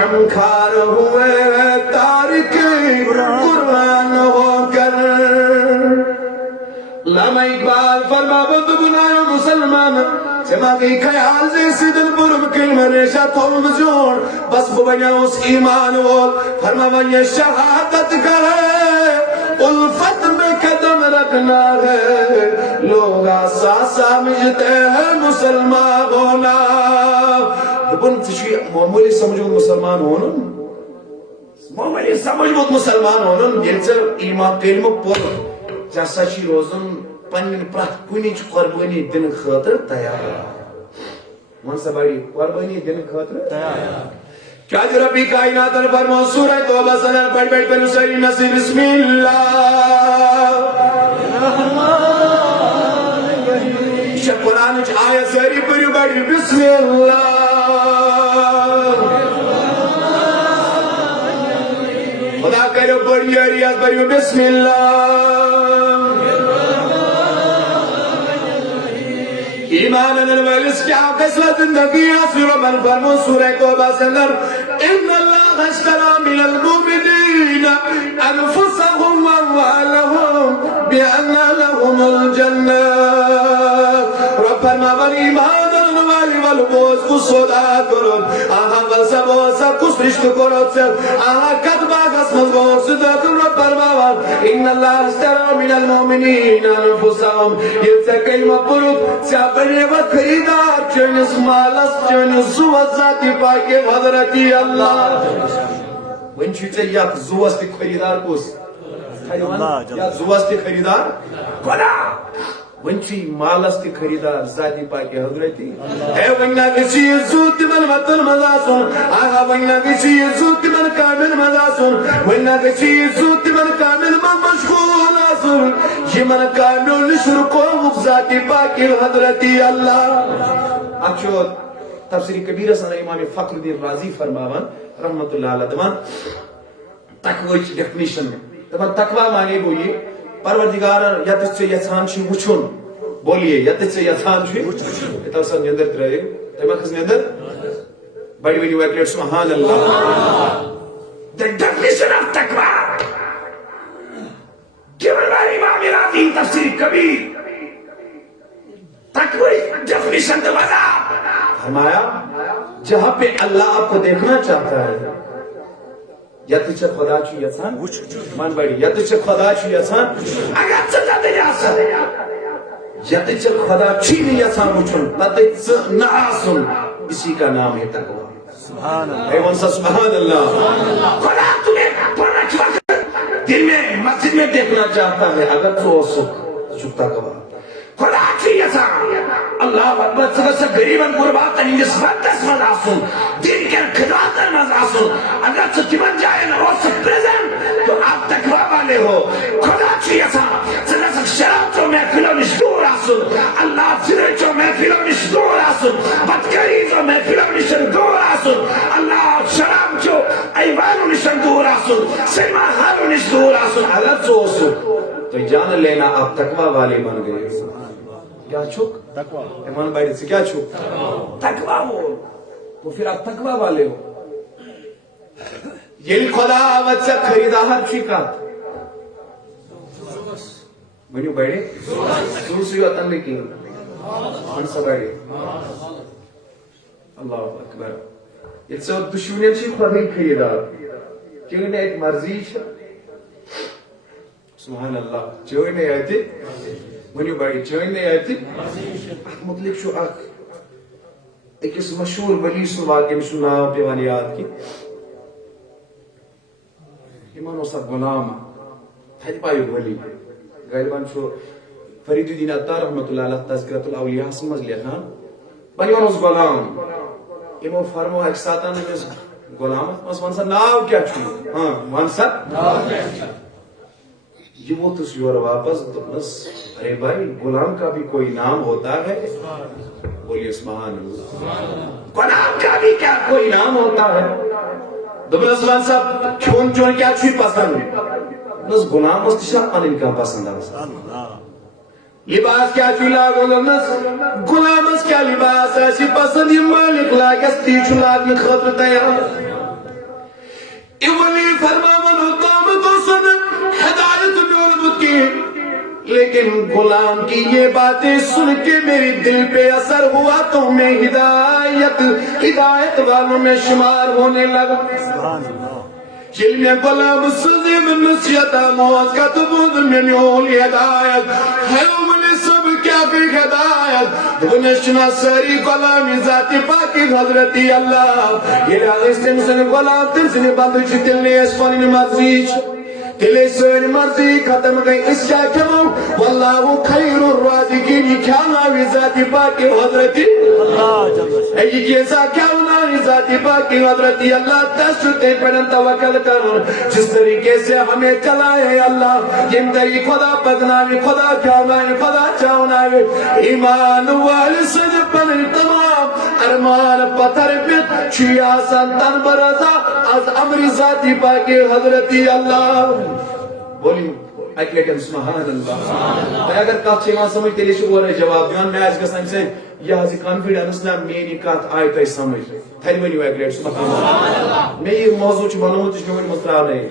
ہم کھار ہوئے تارک قرآن ہو کر. علامہ اقبال فرما بدھ بنایا مسلمان جمع کی خیال سے سیدن پرم کلمہ ریشہ تھوم بزور بس ببنیا اس ایمان وول فرما بنیا شہادت کرے الفت میں قدم رکھنا ہے. لوگ آسا سمجھتے ہیں مسلمان ہونا. دبن تشوی معمولی سمجھو مسلمان ہونا معمولی سمجھو مسلمان ہونا یل سے ایمان کلمہ پر جیسا چی روزن پنن پرات کنیچ قربانی دن خاطر تیار. منصب بڑی قربانی دن خاطر تیار. کیا جو ربی کائنات فرمو سورہ توبہ سنر پڑھ بیٹھ پر نسری نصیر بسم اللہ. شاہ قرآن اچھ آیت سری پڑھ بیٹھ بسم اللہ. خدا کرو بڑی ریاض پڑھ بسم اللہ. ایمان الوالس کیا فیصلہ زندگی آسر من فرمو سورہ توبہ سندر ان اللہ اشترى من المؤمنین انفسهم واموالهم بان لهم الجنہ. رب فرماوان ایمان الوال والبوز کو صدا کرن آہا والسب وسب کس رشت کرن سب آہا قدبہ قسمت بہت صدا کرن. رب فرماوان ان اللہ اشترى من المؤمنین انفسهم یہ سے کلمہ پرد بڑے و خریدار چنس مالس چنس زوز ذاتی پاک حضرتی اللہ. ونچی چاہیے یا زوز تی خریدار کوس یا زوز تی خریدار خدا ونچی مالس تی خریدار ذاتی پاک حضرتی. اے وننا کسی زود من وطن مزاسون آگا وننا کسی زود من کامل مزاسون وننا کسی زود من کامل من مشغول آسون یہ من کامل نشر کو ذاتی پاک حضرتی اللہ. اچھو تفسیر کبیرہ سنہ امام فخر الدین رازی فرماوان رحمت اللہ علیہ دمان تقوی کی ڈیفینیشن میں دمان تقوی معنی گو یہ پروردگار یتس سے یسان چھ وچھن بولیے یتس سے یسان چھ اتوسا نیندر ترائے تیمہ خز نیندر بڑی بڑی ویکلیٹ سبحان اللہ. The definition of taqwa given by Imam Razi in Tafsir Kabir. Taqwa definition the wada. فرمایا جہاں پہ اللہ آپ کو دیکھنا چاہتا ہے یت خدا یژھان من بڑی یت خدا یژھان اگر ژٕ تتٮ۪ن آسکھ یت خدا یژھان وچھن تتہِ نہ آسن اسی کا نام ہے تقویٰ سبحان اللہ خدا تمہیں پانچ وقت دن میں مسجد میں دیکھنا چاہتا ہے اگر تو سکھ تقویٰ خدا یژھان اللہ اکبر ژٕ گژھکھ غریبن غرباتن ہٕنٛدِس وقتس منٛز آسُن دین کٮ۪ن خدماتن منٛز آسُن اگر ژٕ تِمن جاین اوسکھ پریزنٹ تو آپ تقویٰ والے ہو خدا یژھان ژٕ گژھکھ شراب چو محفلو نش دور آسُن اللہ زِنہٕ چو محفلو نش دور آسُن بدکاری چو محفلو نش دور آسُن اللہ شراب چو ایوانو نش دور آسُن سینما ہالو نش دور آسُن اگر تو تو جان لینا آپ تقویٰ والے بن گئے کیا چھک ایمان بھائی سے کیا چھک تقویٰ ہو تو پھر آپ تقویٰ والے ہو یہ خدا آوت سے خریدا ہر چکات بنیو بیڑے دوسری وطن لیکن ہنسا بیڑے اللہ اکبر یہ سے دشمنی چی خدا ہی خریدا کیوں نے ایک مرضی ہے سبحان اللہ چوئی نہیں آئی تھی ونیو بڑی چوئی نہیں آئی تھی مطلق شو ایک اس مشہور ولی سن واقعی سن نام پیوانی یاد کی ایمان اسا غلام تھائی پایو ولی غالبان شو فرید الدین عطار رحمت اللہ علیہ تذکرۃ الاولیاء سمجھ لیا بنیون اس غلام ایمو فرمو ایک ساتان اس غلام اس منسا ناو کیا چھو ہاں منسا ناو کیا چھو یہ وہ تو سیور واپس دبنس ارے بھائی غلام کا بھی کوئی نام ہوتا ہے بولیے سبحان اللہ غلام کا بھی کیا کوئی نام ہوتا ہے دبنس مان صاحب چھون چھون کیا چھوئی پسند نس غلام اس تشا پنن کا پسند ہے لباس کیا چھوئی لاغو نس غلام اس کیا لباس ایسی پسند یہ مالک لاغس تیچو لاغن خطر تیار اولی فرماون اتام تو سن ہدایت نوربت کی لیکن غلام کی یہ باتیں سن کے میری دل پہ اثر ہوا تو میں ہدایت والوں میں شمار ہونے لگا چل میں غلام سزے میں نصیحت آموز کا تو بود میں نیول ہدایت ہے امن سب کیا بھی ہدایت دونشنا ساری غلامی ذاتی پاکی حضرتی اللہ یہ راغستم سن غلام تن سن بندو چی دل نے اس پانی مرضی تیلے سن مرضی ختم گئی اس جا کمو واللہ خیر الرازقین کیا ذاتی پاکی حضرتی اللہ یہ کیسا کیا ذاتی پاکی حضرتی اللہ تشتے پڑھن توکل کرن جس طریقے سے ہمیں چلائے اللہ یم دری خدا پدنامی خدا کامائی خدا چاونائی ایمان والی سن پن تمام ارمان پتھر پیت چی آسان تن برزا از امر ذاتی پاکی حضرتی اللہ بولی ایک لیکن سبحان اللہ میں اگر کات چھے وہاں سمجھ تیلے شو رہے جواب دیان میں آج گسن سے یہ حضی کانفیڈنس نا میری کات آئی تو سمجھ تھیلی ونیو ایک لیکن سبحان اللہ میں یہ موضوع چھ بنو تجھ میں مطرح نہیں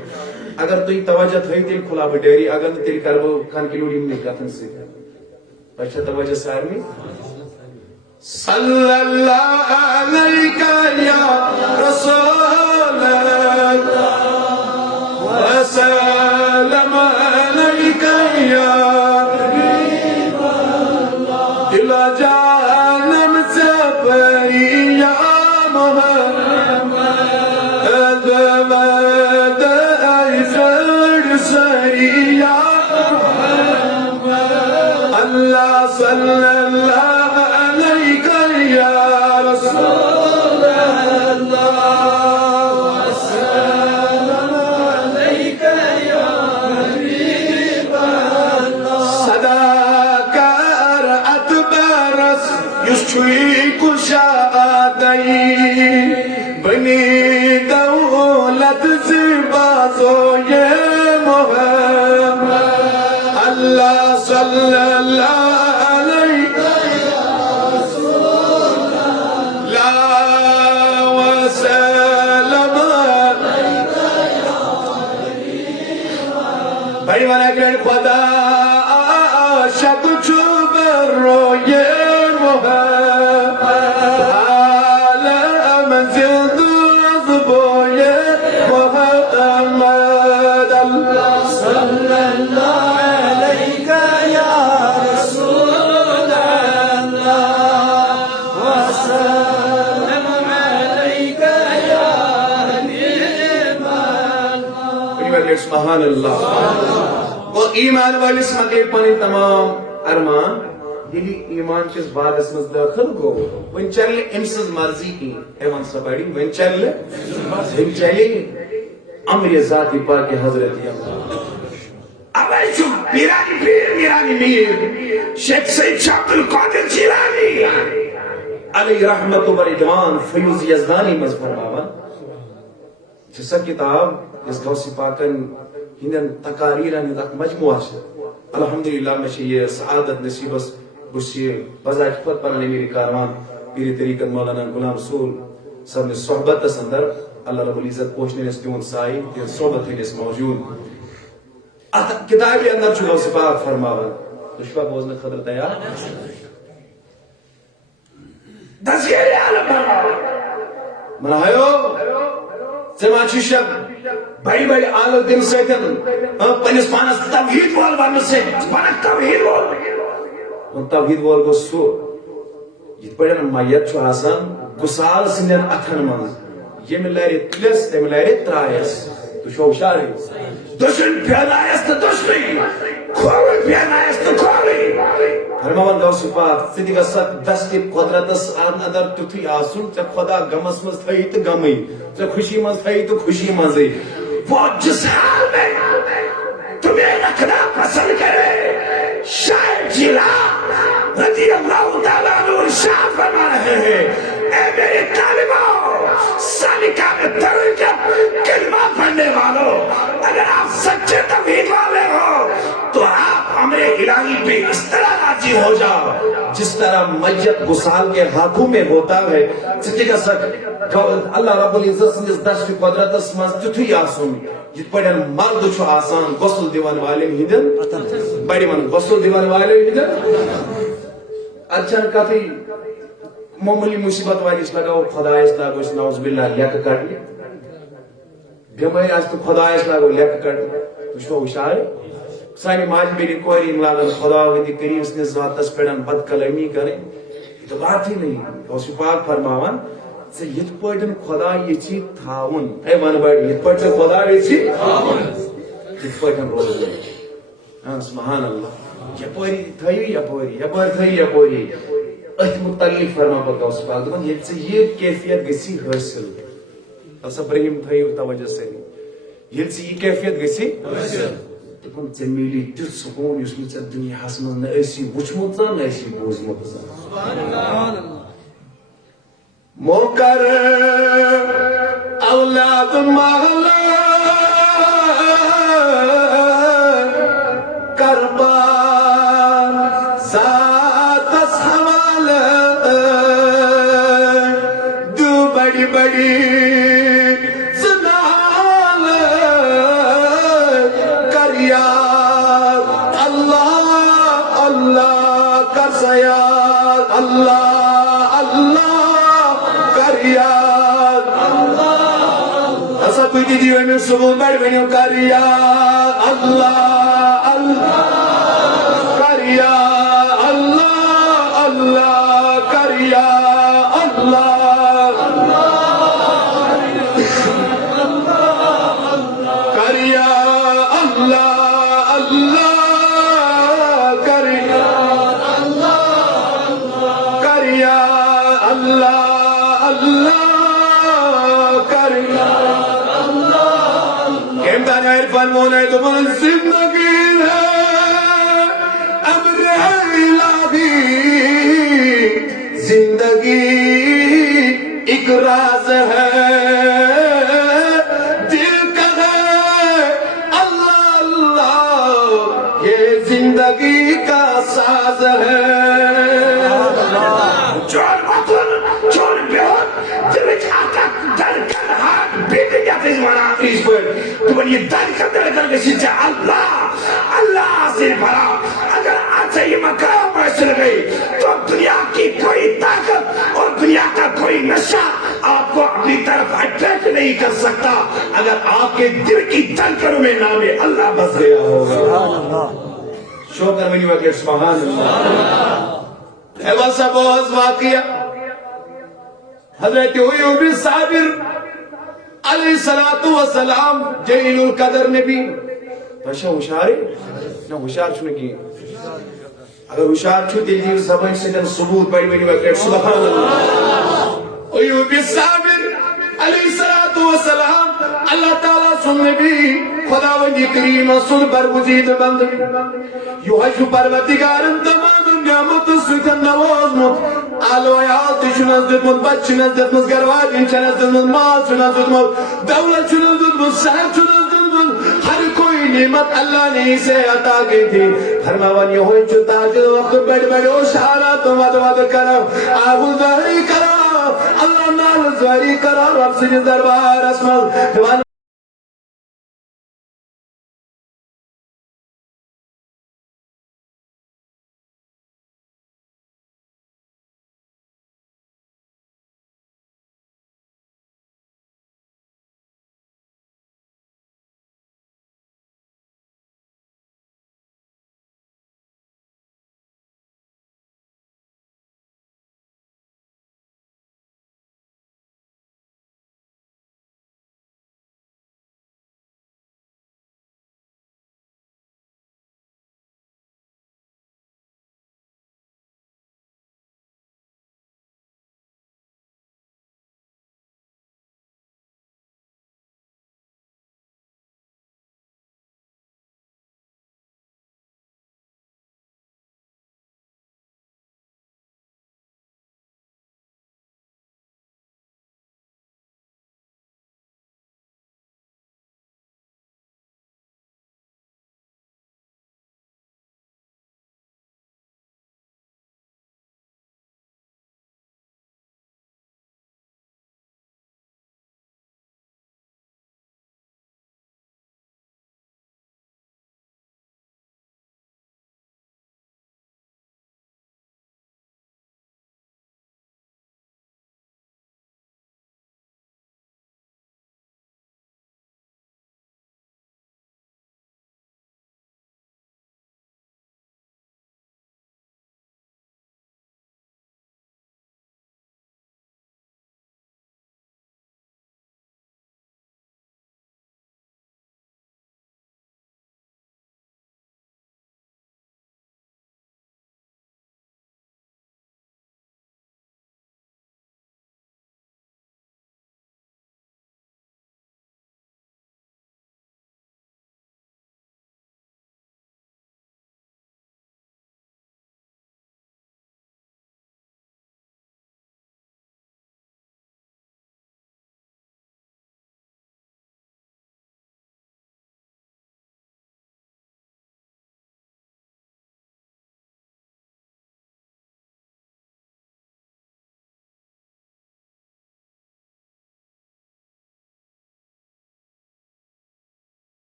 اگر تو توجہ تھوئی تیل کھلا بڑیری اگر تیل کربو کان کی لوڑی میں کاتن سے اچھا توجہ سارمی صلی اللہ علیکہ یا رسول اللہ وسلم علیکہ یا حبیب اللہ دل جانم سے پری یا محمد ادواد ایفر سری یا محمد اللہ صلی اللہ علیکہ یا رسول اللہ چھوئی کشادئی بنی دولت سے بازو یہ محمد اللہ صلی اللہ علیہ وسلم بڑی وانا گرن خدا شب چوب روئے عالم زندوز بوئے محمد صلی اللہ علیہ یا رسول اللہ وسلم علیک یا حبیب اللہ. سبحان اللہ. وہ ایمان والس مگے پن تمام ارمان یلی ایمان کس باغس مز داخل گو ون چل امسز مرضی کی ایوان سبڑی ون چل چلی امر ذات پاک حضرت اللہ. اوے جو پیرانی پیر میرانی میر شیخ سید شاہ عبد القادر جیلانی علی رحمت و رضوان فیوز یزدانی مز فرماون جسا کتاب اس غوث پاکن ہندن تقاریرن اک مجموعہ ہے. الحمدللہ میں یہ سعادت نصیبس بس یہ بذات خود پر میری کاروان پیر طریقت مولانا غلام رسول سب نے صحبت اندر اللہ رب العزت پوچھنے نے تیون سائی یہ صحبت ہی موجود کتاب کے اندر چلو سپاہ فرماون دشوا بوزن خطر تیار دسگیری عالم منایو سماچی شب بڑی بڑی آلو دن سیتن پنس پانس توحید وال ورن سے بنک توحید وال ان توحید وال گو سو یہ پڑھن میت چھو آسان گسال سندن اتھن منز یہ ملائری تلس یہ ملائری ترائیس تو شو شاری دشن پیانائیس تو دشنی کھوڑی پیانائیس تو کھوڑی فرماون گو سپاہ سیدھی کا ست دستی قدرتس اندر تتھی آسن چا خدا گمس مز تھئی تو گمی چا خوشی مز تھئی تو خوشی مزی. وہ جس حال میں تمہیں رکھنا پسند کرے شاید جیلا رضی اللہ تعالیٰ عنہ شاہ فرما رہے ہیں اے میرے طالبوں سالکہ میں طریقہ کلمہ پڑھنے والوں اگر آپ سچے توحید والے ہو تو آپ امر الہی پہ اس طرح راضی ہو جاؤ جس طرح میت گسال کے ہاتھوں میں ہوتا ہے سچی کا سک اللہ رب العزت سندس دشت قدرت مز تتھی آسن جت پڑھن مرد چھو آسان غسل دیوان والے ہندن بڑی من غسل دیوان والے ہندن اچھا کافی معمولی مصیبت والیس لگاو خدایس لاگو اس نعوذ باللہ لیک کٹلی بیماری آج تو خدایس لاگو لیک کٹلی تو شو اشارے سانی ماج میری کوئی لاگن خدا ویدی کریم اس نے ذاتس پیڑن بد کلمی کریں تو بات ہی نہیں غوث پاک فرماون سے یت پڑھن خدا یہ چیز تھاون اے من بڑی یت پڑھن خدا یہ چیز تھاون یت پڑھن روز گئی سبحان اللہ یہ پوری تھئی یا پوری تھئی یا پوری ات متعلق فرما پر غوث پاک دپن یہ سے یہ کیفیت گسی حاصل ابراہیم تھئی توجہ سے یہ سے یہ کیفیت گسی حاصل دپن ژے میلی تیُتھ سکون یُس نہٕ ژےٚ دُنیاہس منٛز نہ ٲسی وٕچھمُت نہ ٲسی بوٗزمُت موکر اولاد محلہ کربا ذاتس حوالہ دو بڑی بڑی زنال کر یاد اللہ اللہ کر سیاد اللہ سب دیدی میں صبح بڑھ بنو کریا اللہ اللہ کریا اللہ اللہ کریا اللہ کریا اللہ اللہ کریا کریا اللہ اللہ کریا عرفان مولا تو من زندگی ہے امر الہی زندگی ایک راز ہے دل کا ہے اللہ اللہ یہ زندگی کا ساز ہے چور بطن چور بیون دل چاہتا در کر ہاتھ بیٹے جاتے اس مانا اس پر تو یہ دل کر دل کر کے سیچا اللہ اللہ سے بھرا اگر آج سے یہ مقام محسن گئی تو دنیا کی کوئی طاقت اور دنیا کا کوئی نشہ آپ کو اپنی طرف اٹریکٹ نہیں کر سکتا اگر آپ کے دل کی دھڑکنوں میں نام اللہ بس گیا ہوگا. شوکر ونیو اگر سبحان اللہ. ایسا بہت واقعہ حضرت ایوب صابر علیہ السلام جلیل القدر نبی بشا ہوشیار نہ ہوشیار چھو کی اگر ہوشیار چھو تیل دیو زبان سے دن ثبوت بڑی بڑی وقت سبحان اللہ. ایوب صابر علیہ السلام اللہ تعالیٰ سن نبی خداوند کریم سن برگزید بند یوحش پروردگارن تمام نعمت ستن نوازمت آلویات شنز دتمت بچ شنز دتمت گرواجین شنز دتمت مال شنز دتمت دولت شنز دتمت صحت شنز دتمت ہر کوئی نعمت اللہ نے اسے عطا کی تھی. فرماوان یہوئی چو تاج وقت بیڑ بیڑو شہرات ود ود کرو آبو ظاہری کرو اللہ نال ظاہری کرو رب سے دربار اسمال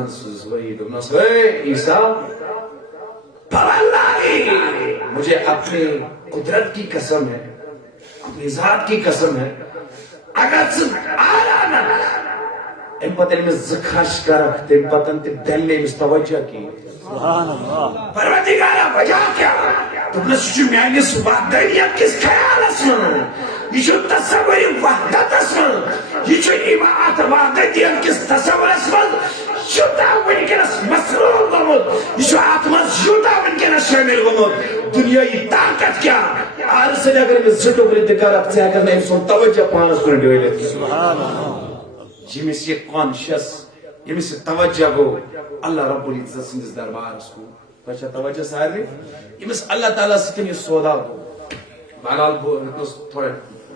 ونان سوز وہی دونس وے عیسیٰ مجھے اپنی قدرت کی قسم ہے اپنی ذات کی قسم ہے اگر سے آلانا ام پتن میں زخش کرک تم پتن تم دل نے اس توجہ کی پروردگارہ وجہ کیا تم نے سوچو میانس وحدانیت کس خیال اسمن یہ چھو تصوری وحدت اسمن یہ چھو ایمانات وحدانیت کس تصور اسمن شوتا ونکنس مسرور گمود یہ چھو آتماز شوتا ونکنس شامل گمود دنیا یہ طاقت کیا آرسل اگر میں زٹو پر انتقال اپتے اگر میں انسان توجہ پانس کرنے ہوئے لیتی سبحان اللہ جمس یہ کانشس یمس توجہ گو اللہ رب العزت سندس دربار اس کو بچہ توجہ سارے یمس اللہ تعالیٰ سکن یہ سودا گو بہرحال تھوڑا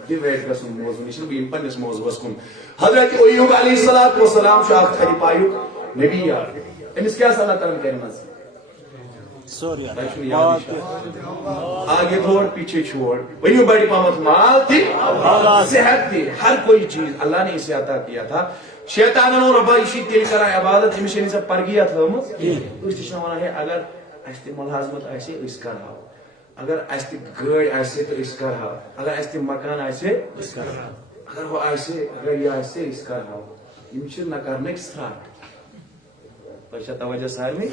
ڈیویٹ گسن موضوع نشن بیم پنس موضوع اس کن حضرت ایوب علیہ السلام شو آخ تھری پایو نبی یار امس کیا اللہ تعالیٰ کرنے مز آگے دوڑ پیچھے چھوڑ ونیو بڑی پامت مال تھی صحت تھی ہر کوئی چیز اللہ نے اسے عطا کیا تھا شیطان نے ربا اسی تیل کرا عبادت ہمیشہ نہیں سب پرگیا تھا اس تشنا وانا ہے اگر ایسے ملازمت ایسے اس کا رہا اگر ایسے گاڑی ایسے تو اس کا رہا اگر ایسے مکان ایسے اس کا رہا اگر وہ ایسے اگر یہ ایسے اس کا رہا یہ چیز نہ کرنے کی سٹارٹ پیشہ توجہ سار میں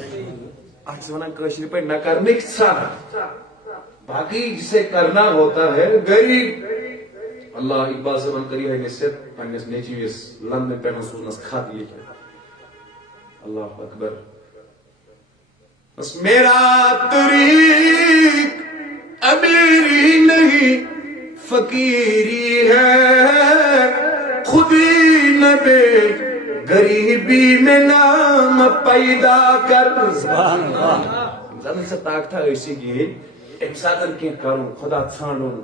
آج سے کشری پہ نہ کرنے کی ساتھ باقی جسے کرنا ہوتا ہے غریب اللہ اقبال سے من کری ہے نصیحت پنس نیچی اس لندن پہ سوزنس کھاتی ہے اللہ اکبر بس میرا طریق امیری نہیں فقیری ہے خودی نبے غریبی میں نام پیدا کر زمین سے طاقت ایسی کی ایک ساتھ کی کروں خدا ژھانڈن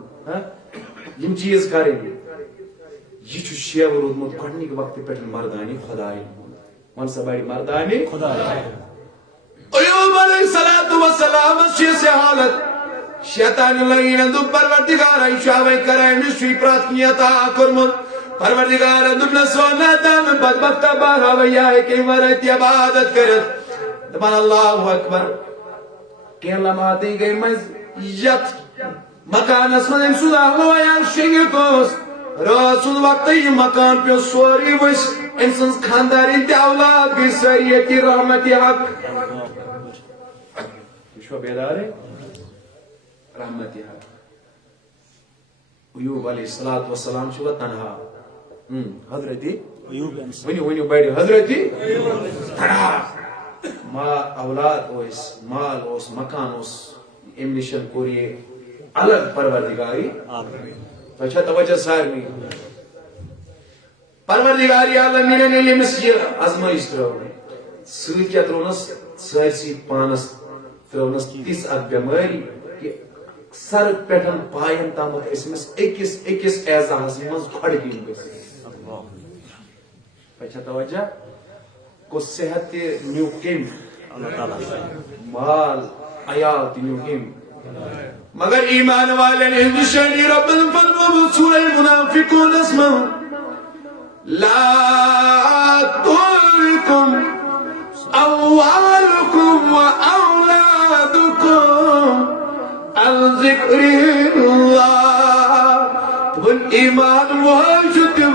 یم چیز کریں یہ شیو روزمت گۄڈنِکہِ وقتہٕ پٮ۪ٹھ مردانی خدائی ون سا بڑی مردانی خدائی ایوب علیہ السلام سے حالت شیطان لگین دو پروردگار ایشاوے کرائے مشوی پرات کی عطا کرمت پروردگار دن سونا دم بدبخت بارا ویا ہے کہ ورت عبادت کرت دبان اللہ اکبر کہ لمحات گئی مز یت مکان اسمن امسودا ہوا یا شنگ کوس رسول وقت یہ مکان پہ سوری وش انسان خاندار انت اولاد کی سریتی رحمت حق شو بیدار ہے رحمت حق ایوب علیہ السلام شو تنہا حضرتی ونیو بیٹھ حضرتی تنہا ما اولاد اوس مال اوس مکان اوس امنیشن کوری الگ پروردگاری اچھا توجہ سارمی پروردگاری عالمین نے یمس یہ آزمائش ترونی سۭتۍ کیا ترونس سارسی پانس ترونس تِژھ اکھ بیماری کہ سر پٮ۪ٹھن پاین تامتھ اسمس أکِس اعزاز منٛز کھۄڈگِنۍ گٔژھِتھ اچھا توجہ کو صحت تہِ نیوٗ کٔمۍ مال عیال تہِ نیوٗ کٔمۍ مگر ایمان والن نشانی رب الفضل سورہ المنافقون اسمہ لا تلکم اموالکم و اولادکم عن ذکر اللہ تمن ایمان واجتم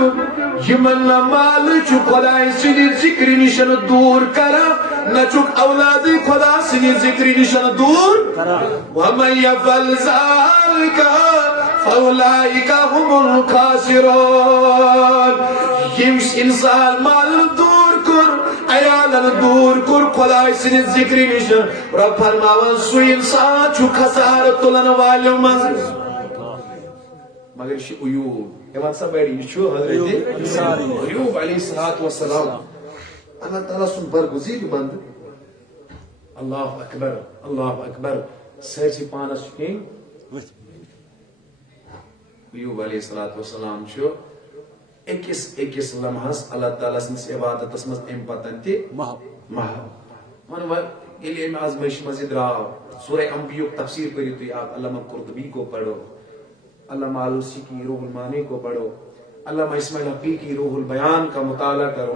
یمن مال چو خدای سنی ذکر نشان دور کرا نچوک اولاد خدا سنی ذکر نشان دور ومن یفعل ذلك فاولئک هم الخاسرون یمس انسان مال دور کر عیالن دور کر خدای سنی ذکر نشان رب فرماون سو انسان چو خسارت تلن والو مز مگر یہ ایوب یہ وانسا بیڑی یہ چھو حضرت ایوب علیہ السلام اللہ تعالیٰ سن برگزید بند اللہ اکبر سرسی پانس چکیں ایوب علیہ السلام چھو ایکس لمحس اللہ تعالیٰ سنس عبادت اسمس ام پتن تی محب من یلی ام آزمائش مزید راو سورہ انبیاء تفسیر کری تو آپ علامہ قرطبی کو پڑھو علامہ آلوسی کی روح المانی کو پڑھو علامہ اسماعیل حقیقی روح البیان کا مطالعہ کرو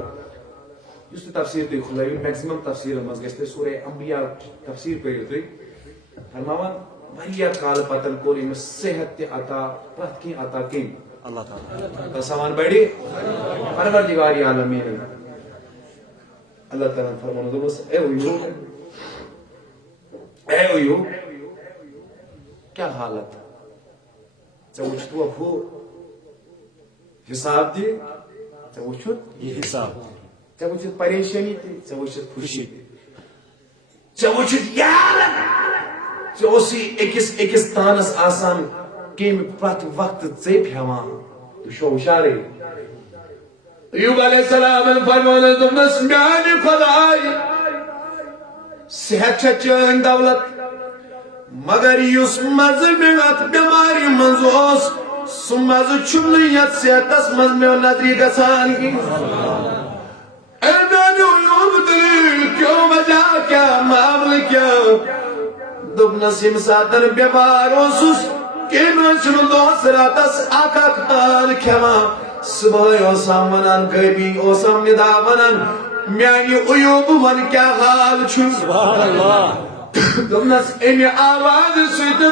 اس تفسیر تھی کھلائیو میکسیمم تفسیر مز گژھِ تۄہہِ سورہ انبیاء تفسیر پٔرِو تُہۍ فرماوان واریاہ کال پتن کوٚر أمِس صحت تہِ عطا پرٛٮ۪تھ کینٛہہ عطا کٔمۍ اللہ تعالیٰ سامان بڑِ پروردگار عالمین اللہ تعالیٰ فرماوان دوٚپمس اے اویو کیٛاہ حالت ژےٚ وٕچھتھ ہُہ حساب تہِ ژےٚ وٕچھُتھ یہ حساب ژےٚ وٕچھتھ پریشٲنی تہِ ژےٚ وٕچھتھ خوشی تہِ ژےٚ وٕچھِتھ یہِ حالت ژےٚ اوسُے أکِس تانس آسان کیٚمۍ پرٛٮ۪تھ وقتہٕ ژیٚپۍ ہٮ۪وان تُہۍ چھُوا ہُشارے ایوب علیہ السلام فرمووُن دوٚپنس میانہِ خۄداے صحت چھےٚ چٲنۍ دولت مگر یُس مزٕ مےٚ اتھ بٮ۪مارِ منٛز اوس سُہ مزٕ چھُم نہٕ یتھ صحتس منٛز مےٚ نظرِ گژھان کینٛہہ اے میانہِ ایوب دلیٖل کیٛاہ وجہ کیٛاہ معاملہٕ کیٛاہ دوٚپنس ییٚمہِ ساتن بٮ۪مار اوسُس کیٚمۍ ٲسۍ نہٕ دۄہس راتس اکھ تان کھٮ۪وان صبحٲے اوسام ونان غٲبی اوسام ندا ونان میانہِ ایوب ون کیٛاہ حال چھُ سبحان اللہ دوٚپنس امہِ آوازِ سۭتۍ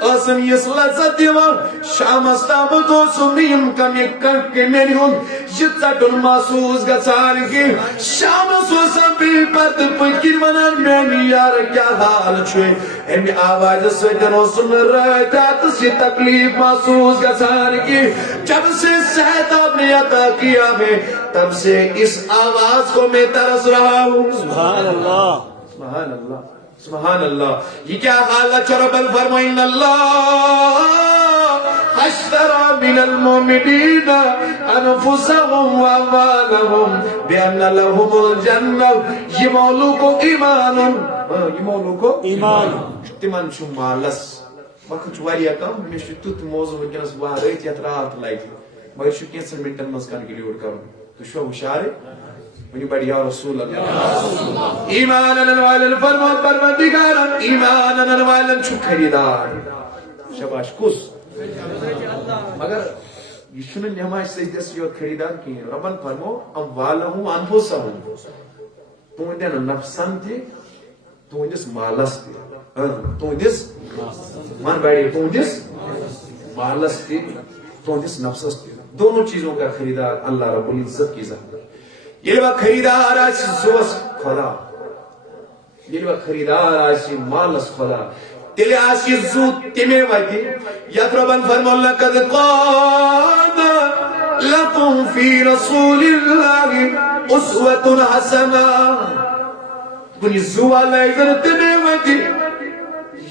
ٲسٕم یِژھ لذت دِوان شامس تامتھ اوسُم نہٕ یِم کمٮ۪ن ہُنٛد یہِ ژٹُن محسوٗس گژھان کینٛہہ شامس اوسم بیٚیہِ پتہٕ پٔتۍ کِنۍ ونان میانہِ یارٕ کیٛاہ حال چھُے امہِ آوازِ سۭتۍ اوسُم نہٕ رٲتۍ راتس یہِ تکلیٖف محسوٗس گژھان کینٛہہ جب سے صحت آپ نے عطا کیا ہے تب سے اس آواز کو میں ترس رہا ہوں سبحان اللہ سبحان اللہ سبحان اللہ یہ کیا حالت چھو رب الفرمائن اللہ اشترى من المؤمنین انفسهم واموالهم بان لهم الجنہ یہ مولو کو ایمان ایمان تمن چھو مالس وقت چھو واریاہ کم میں چھو تیُتھ موضوع ونکیٚنس وارٲیِتھ یتھ رات لگہِ مگر چھو کینٛژن منٹن منٛز کنکلیوڈ کرُن تُہۍ چھُوا ہُشارٕ ونیو بڑی یا رسول اللہ ایمان انن والن فرمان پروردگارن ایمان انن والن چھو خریدار شباش کس مگر یہ چھُنہٕ نماز سجدس یوت خریدار کہین ربن فرمو اموالہم انفسہم تُہندین نفسن تہِ تُہندس مالس تہِ تُہندس من بڑی تُہندس مالس تہِ تُہندس نفسس تہِ دونوں چیزوں کا خریدار اللہ رب العزت کی ذات ییٚلہِ وۄنۍ خریدار آسہِ زُوس خۄدا ییٚلہِ وۄنۍ خریدار آسہِ مالس خۄدا تیٚلہِ آسہِ یہِ زُو تمے وتہِ یتھ رۄبن فرمو لقد کان لکم فی رسول اللہ اسوۃ حسنہ کُنہِ زُوا لگہِ زن تمے وتہِ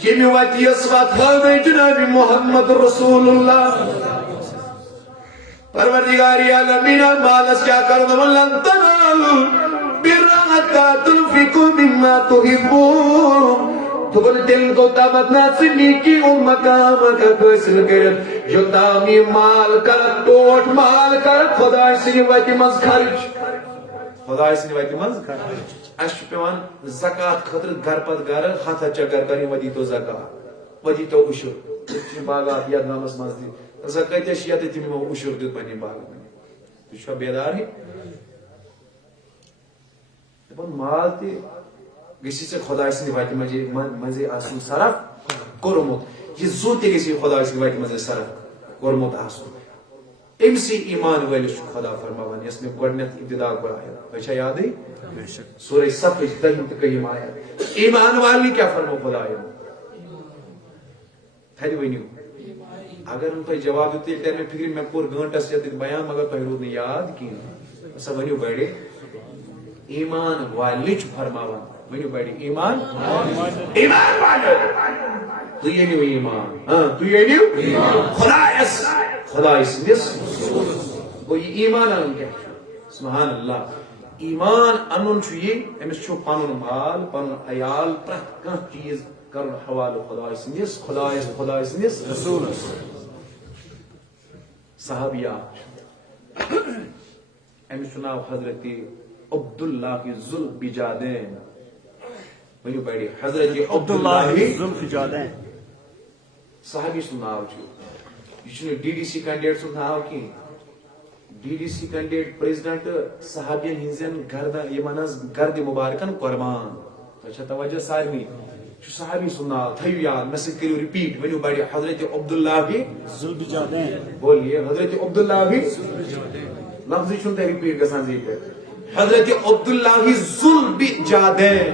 ییٚمہِ وتہِ یۄس وتھ ہٲوے جناب محمد رسول اللہ پروردگار عالمین مالس کیا کرنا لن تنالوا البر حتى تنفقوا مما تحبون تمن دل کو دامت ناصر نیکی و مقام کا حاصل کرت جو تامی مال کر ٹوٹ مال کر خدا سنی وتی منز خرچ خدا سنی وتی منز خرچ اش پیوان زکات خاطر گھر پت گھر ہاتھ چکر کرنی ودی تو زکات ودی تو اشر باغات یاد نامس منز دی زکات شیعت تم اشر دیت پنہ باغ تھی بیدار دپان مال تہ گژھی ژے خدا سٕنٛدِ وتہِ منٛزے آسُن صرف کوٚرمُت یہِ زُو تہِ گژھی خدا سٕنٛدِ وتہِ منٛزے صرف کوٚرمُت آسُن أمسٕے ایمان وٲلِس چھُ خدا فرماوان یۄس مےٚ گۄڈنیٚتھ ابتدا کوٚر آیت تۄہہِ چھا یادٕے سورہ صفٕچ 10 تہٕ 11 آیت ایمان والنہِ کیٛاہ فرمو خدایَن تھدِ ؤنِو اگر تۄہہِ جواب دیُت تیٚلہِ تر مےٚ فکرِ مےٚ کوٚر گٲنٛٹس ییٚتٮ۪تھ بیان مگر تۄہہِ روٗد نہٕ یاد کِہیٖنۍ سا ؤنِو بڑِ ایمان والنہِ چھُ فرماوان ؤنِو بڑِ ایمان والے تُہۍ أنِو ایمان تُہۍ أنِو خداے سٕنٛدِس گوٚو یہِ ایمان اَنُن کیٛاہ چھُ سبحان اللہ ایمان اَنُن چھُ یہِ أمِس چھُ پنُن مال پنُن عیال پرٛٮ۪تھ کانٛہہ چیٖز کرُن حوالہٕ خداے سٕنٛدِس خداے سٕنٛدِس رسوٗلس صحابیہ أمِس چھُ ناو حضرت عبداللہ ذوالفجادین ؤنِو بڑِ حضرت عبداللہ ذوالفجادین صحابی سُنٛد ناو چھُ یہِ چھُنہٕ ڈی ڈی سی کینڈِڈیٹ سُنٛد ناو کینٛہہ DDC candidate president sahabin hinzen garda yemanaz gardi mubarakan qurban acha tawajjuh sarmi şu sahabi sunna thayu yaad maise kariyo repeat when you badi Hazrat Abdullah bi Zulbijadain. boliye Hazrat Abdullah bi lafzi shunta repeat gasan zikr Hazrat Abdullah Zulbijadain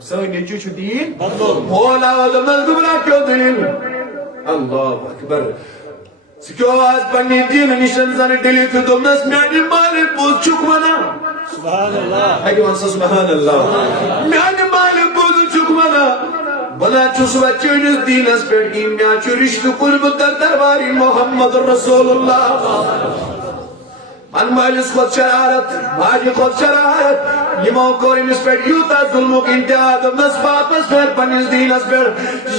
سوي نجوش دين مولا ودمنا القبلة كيو دين الله أكبر سكواز بني دين نشان زاني دلي في دمنا سمعني مالي بوز چوك منا سبحان الله هاي وانسا سبحان الله معني مالي بوز چوك منا بنا چوس بچونس دين اس پیڑی میا چورشت قلب در درباری محمد رسول الله من مالس خود شرارت ماجی خود شرارت یمو کوری نسبت یوتا ظلمو کی انتہا دمنس واپس پھر پنیس دین اس پر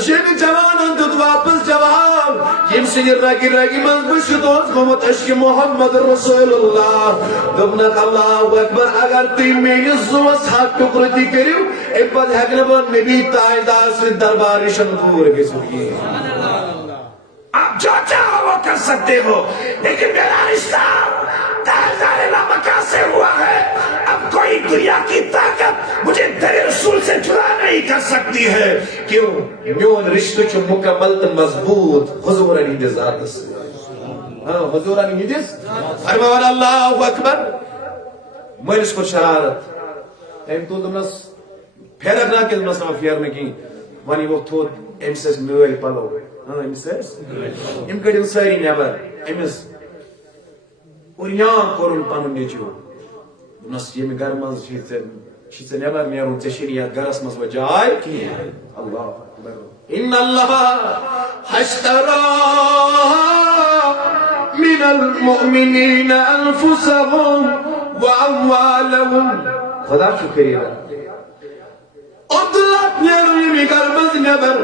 یم جوانان دود واپس جواب یم سنیر رگی رگی من بشدوز گمت عشق محمد رسول اللہ دمنک اللہ اکبر اگر تی مینس زوز حق ٹکرتی کریو ایک بات حقنبان نبی تائیدار سے درباری شنطور کے سکیے آپ جو چاہو وہ کر سکتے ہو لیکن میرا رشتہ تازار مکہ سے ہوا ہے اب کوئی دنیا کی طاقت مجھے در رسول سے جدا نہیں کر سکتی ہے کیوں میون رشتہ چو مکمل تن مضبوط حضور علی دے ذات سے حضور علی دے فرمان اللہ اکبر مجلس کو شرارت ایم تو دمنس پھیرک نہ کہ دمنس نہ پھیرنے کی وانی وہ تھوڑ امسس نویل پلو امسس ام کڑن ساری نیبر امس اور یہاں کرن پنن نیچو نس یم گھر مز چھ نیبر نیرون ژے شریعت گھرس مز و جاے کی اللہ اکبر ان اللہ اشترى من المؤمنین انفسهم واموالهم خدا شکریہ عبداللہ نیرون یم گھر مز نیبر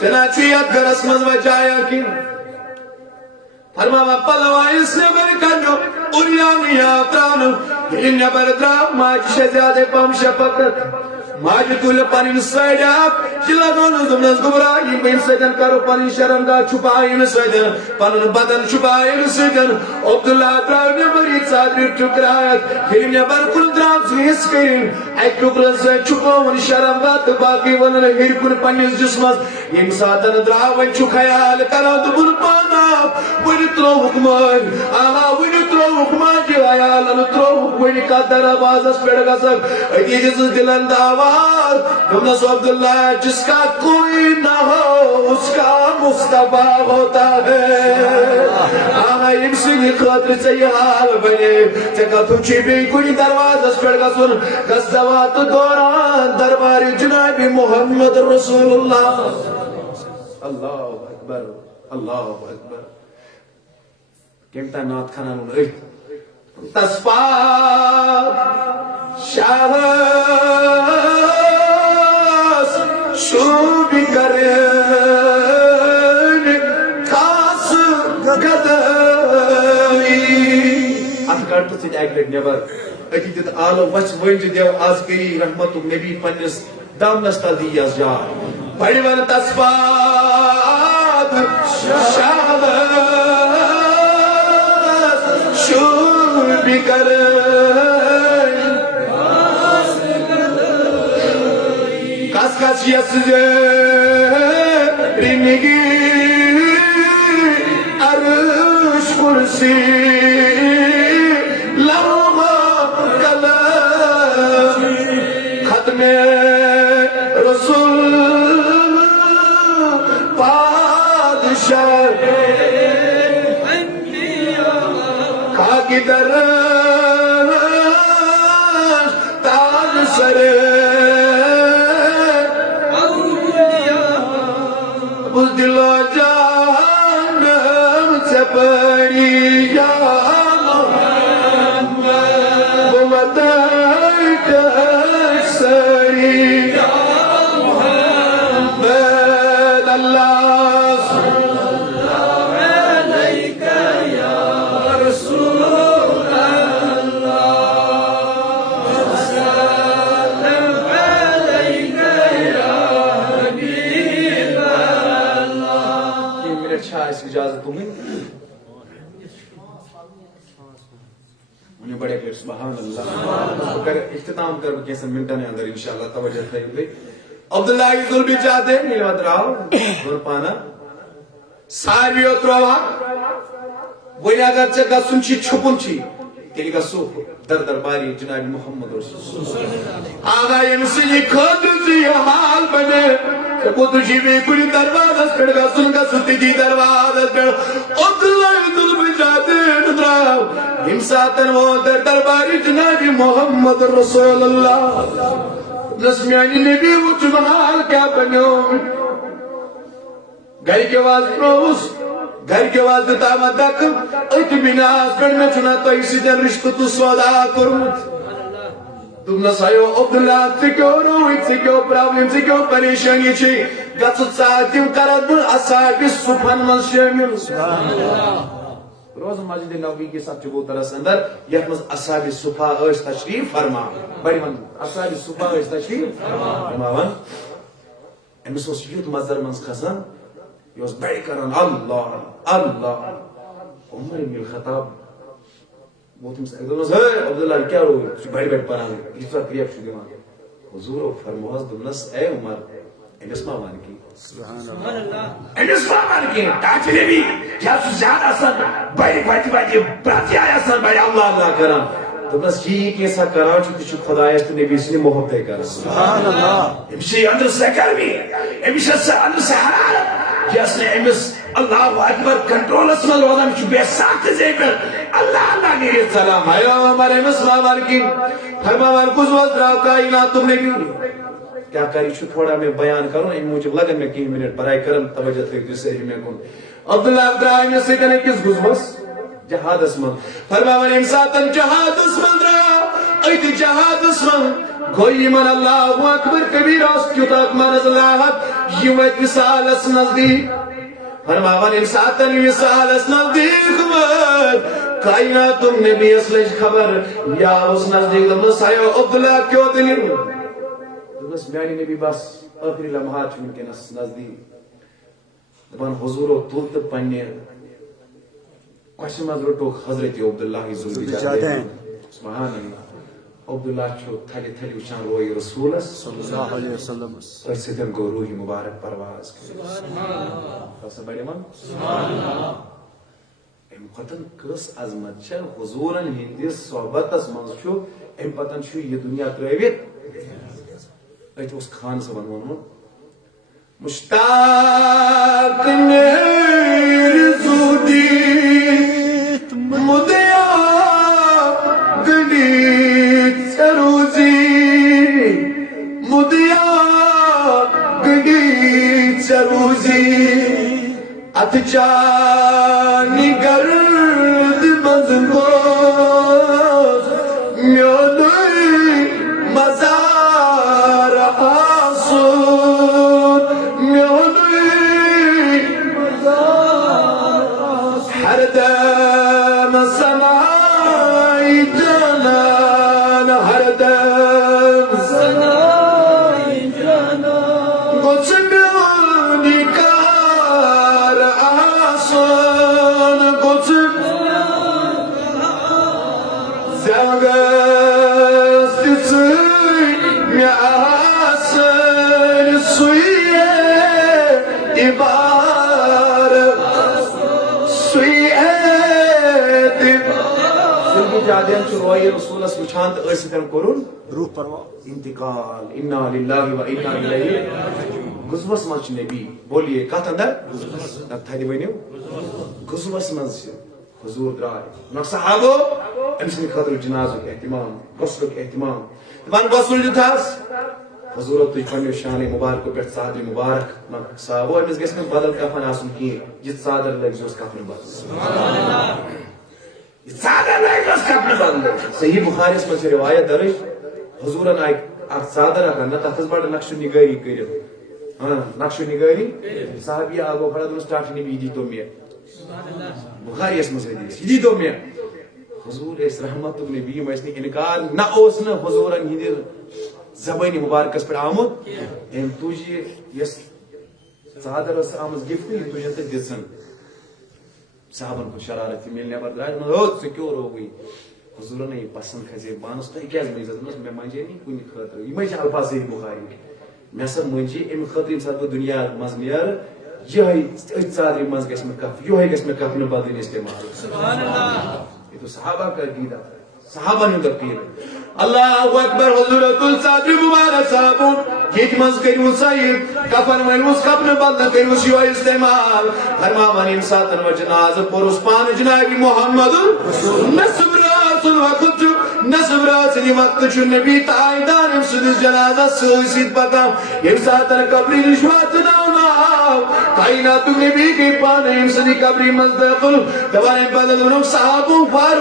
چنانچہ گھرس مز و جایا کی فرماوا پلوا اس نے میرے کنجو اریانی آترانو ان بردرام ماج شزیادے پام شپکت ماج تول پانین سائڈ آپ چلا دونو زمنز گبرائی بین سجن کرو پانین شرمگاہ چھپائین سجن پانین بدن چھپائین سجن عبداللہ آتران نے مرید صادر ٹکرایت ہلین بر کل درام زیس کرین ایک ٹکرن سے چھپاون شرمگاہ تو باقی ونن ہر کن پانین جسمز یم ساتن دراون چھو خیال کرو دبن پانا ونترو حکمان آہا ونترو حکمان جو آیال انترو حکمانی کا در آواز اس پیڑ گا سک ایدی جس دلند آواز دمنس عبداللہ جس کا کوئی نہ ہو اس کا مصطفیٰ ہوتا ہے آہا امسی خاطر سے یہ حال بنے چکا تچھی بھی کوئی دروازہ اس پیڑ گا سن گستوات دوران درباری جناب محمد رسول اللہ اللہ اکبر اللہ اکبر کیمتا نات خانانون تصفات شاہس شوبی کرن خاص گدائی ات کڑت سن ایک لٹ نیبر اتی دت آلو وچ ونج دیو آز گئی رحمت نبی پنس دامنس تل دی یس جا بڑی ون تسبات شاہس شوبی کرن کس کس یس رنگی عرش کرسی لوح قلم ختم رسول پادشاہ خاکی در تاج سر اس دل و جانم سے پڑی یا محمد وہ مدد سری یا محمد اللہ صلی اللہ علیہ یا رسول اجازت تمہیں انہیں بڑے پھر سبحان اللہ اگر اختتام کر کیسے منٹا نے اندر انشاءاللہ توجہ تھائی ہوئی عبداللہ کی ظلمی چاہتے ہیں نیلوات راو ورپانا ساروی اتروا وہی اگر چکا سنچی چھپن چی تیلی کا سوخ در باری جناب محمد رسول آغا ینسی خدر سی حال بنے کو تجھی میں کلی دروازہ پڑ گا سن گا ستی دی دروازہ پڑ عبداللہ ظلم جاتے ندراو ہمساتن وہ در درباری جناب محمد رسول اللہ نسمیانی نبی وہ چنحال کیا بنو گھر کے واز پروس گھر کے واز دامت دک ایت بناس پڑ میں چنا تو اسی دن رشت تو سودا کرمت تم نسائیو عبداللہ سے کیوں رویت سے کیوں پرابلم سے کیوں پریشانی چھی گھت ساتیم کرد بل اصحاب سبحان من شامل روز مسجد نبوی کے ساتھ چبو ترس اندر یہ مز اصحاب صفا ایش تشریف فرما بڑی من اصحاب صفا ایش تشریف فرما امس اس یوت مزر منز خزن یہ اس بڑی کرن اللہ اللہ عمر بن الخطاب وہ تم سے عبداللہ کیا روئی بڑی بڑی پران اس طرح کریب شو دیمان حضور فرموز دمنس اے عمر انس مامان کی سبحان اللہ انس مامان کی تاچنے بھی کیا سو زیادہ اثر بڑی بڑی بڑی براتی آیا اثر بڑی اللہ اللہ کرم دمنس کی کیسا کرا چکے چک خدایت نبی اس نے محبت کر سبحان اللہ امشی اندر سے کرمی امشی اندر سے حرارت جس نے امس اللہ اکبر کنٹرول اسمال وضع میں چوبے ساکت زیبر اللہ اللہ نے سلام آئے ہمارے امس مامان کی فرمان کچھ وقت راو کائنات تم نے بھی کیا کری چھو تھوڑا میں بیان کروں ان موجب لگن میں کئی منٹ برائے کرم توجہ تک جسے ہی میں کن عبداللہ عبداللہ سے کنے کس گزبس جہاد اسمان فرمان امساتن جہاد اسمان را ایت جہاد اسمان گوئی من اللہ اکبر کبیر اس کیوں تاک من از اللہ یوں ایت وصال اس نزدیک فرمان امساتن وصال اس نزدیک کائنات تم نے بھی اصلش خبر یا اس نزدیک دم سایو عبداللہ کیوں دلی بس میانی نے بھی بس آخری لمحات ان کے نزدیک دبان حضور و طولت پنیر کوشن مز رٹو حضرت عبداللہ ظلمی جاتے ہیں سبحان اللہ عبداللہ چھو تھلی تھلی وچان روئی رسول صلی اللہ علیہ وسلم اور سدن کو روحی مبارک پرواز سبحان اللہ کسا بڑی من سبحان اللہ ام قطن کس عظمت چھا حضورن ہندی صحبت اس منز چھو ام پتن چھو یہ دنیا ترویت ایت اس خان سے بنوان مشتاق میری زودی مدیا گنیت سروزی مدیا گنیت سروزی اتجانی گرد مزنگوز میادوی دم سنائی جانان ہر دم سنائی جانان گوچ میونی کار آسان گوچ زیادست سوی می آسان سوی عبار سوی سلبی جادین چھ روی رسول اس وچھان تو ایسیتن کرن روح پروا انتقال انا للہ و انا الیہ غزوس منچ نبی بولیے کت اندر تھدی ونیو غزوس منچ حضور درائے نق صحابو امسن خاطر جنازک اہتمام غسلک اہتمام دپان غسل دیتھاس حضورت تُج پننیو شان مبارک پہ صادر مبارک صحابو امس گژھِ نہٕ بدل کفن آسُن کینٛہہ یہِ ژادر لٲگزیوس کفنہٕ بدل ژادر لٲگزیوس کفنہٕ بدل صحیح بخاریس منٛز چھِ روایت درج حضورن آیہِ اکھ ژادر اکھ اننہٕ تتھ ٲس بڑٕ نقشہٕ نگٲری کٔرِتھ نقشہٕ نگٲری صحابی آو کھڑا دوٚپنس ڈاکٹر نبی یہِ دیٖتو مےٚ بخاریس منٛز حدیث یہِ دیٖتو مےٚ حضور ٲسۍ رحمتُک نبی یِم ٲسۍ نہٕ انکار نہ اوس نہٕ حضورن ہٕنٛدِ زبانی مبارکس پہ آمد ام تج یس ژادر ٲس آمٕژ گفٹ یہِ تُجن تہٕ دِژن صحابن کو شرارت میل نٮ۪بر درٛاے ژٕ کیوں روگٕے حضورن یہِ پسند کھسے بانس تۄہہِ کیٛازِ مٔنٛزِو دوٚپمس مےٚ منجے نہٕ کُنہِ خٲطرٕ یِمے چھِ الفاظ صحیح بخاری مےٚ ہسا منجے امہِ خٲطرٕ ییٚمہِ ساتہٕ بہٕ دُنیا منٛز نیرٕ یِہے أتھۍ ژادرِ منٛز گژھِ مےٚ کف یِہے گژھِ مےٚ کفنہٕ بدلٕنۍ استعمال یہ تو صحابہ کا عقیدہ صحابہ ہُنٛد عقیدہ اللہ اکبر حضورت الصادر مبارک صاحب یہ مز کریو صحیح کفن ونوس کفن بدل کریوس یو استعمال فرماوان ان ساتن و جناز پرس پان جناب محمد نصب راس الوقت نصب راس وقت چھ نبی تائیدار سدس جنازہ سید پکا یم ساتن قبر نشوات ناونا کائنات نبی کی پان یم سدی قبر مز داخل دوائیں بدل ونو صحابوں وار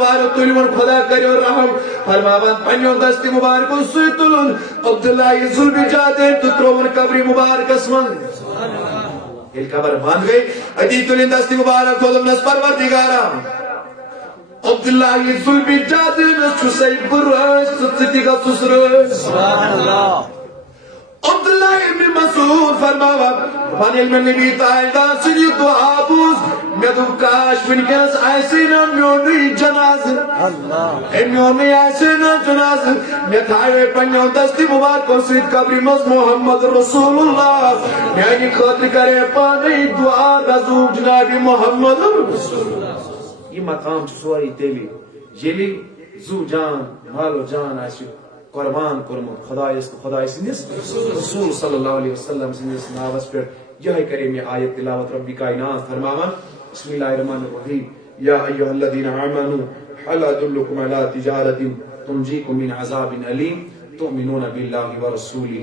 وار تلون خدا کریو رحم فرماوان پنیو دست مبارک سوی تلون عبداللہ ذوالبی جادین تو ترون قبر مبارک اسمن یہ قبر بند گئی ادی تلین دست مبارک کھولم نس پروردگارا عبداللہ ذوالبی جادین چھو سی برس ستتی کا سسرس سبحان اللہ عبداللہ ابن مسعود فرماوان فان علم نبی تائیدہ سنی دعا بوز میں تو کاش ونکس ایسی نہ میونی جناز میونی ایسی نہ جناز میں تھائے پنیو دستی مبارک سید قبر مز محمد رسول اللہ میانی خاطر کرے پانی دعا رضو جناب محمد رسول اللہ یہ مقام سوری تیلی یلی زو جان مالو جان ایسی قربان کرمت خدای سندس رسول صلی اللہ علیہ وسلم سندس ناوس پر یہ کرے میں آیت تلاوت ربی کائنات فرماوان بسم اللہ الرحمن الرحیم یا ایہا الذین آمنوا هل ادلکم علی تجارت تنجیکم من عذاب علیم تؤمنون باللہ ورسولہ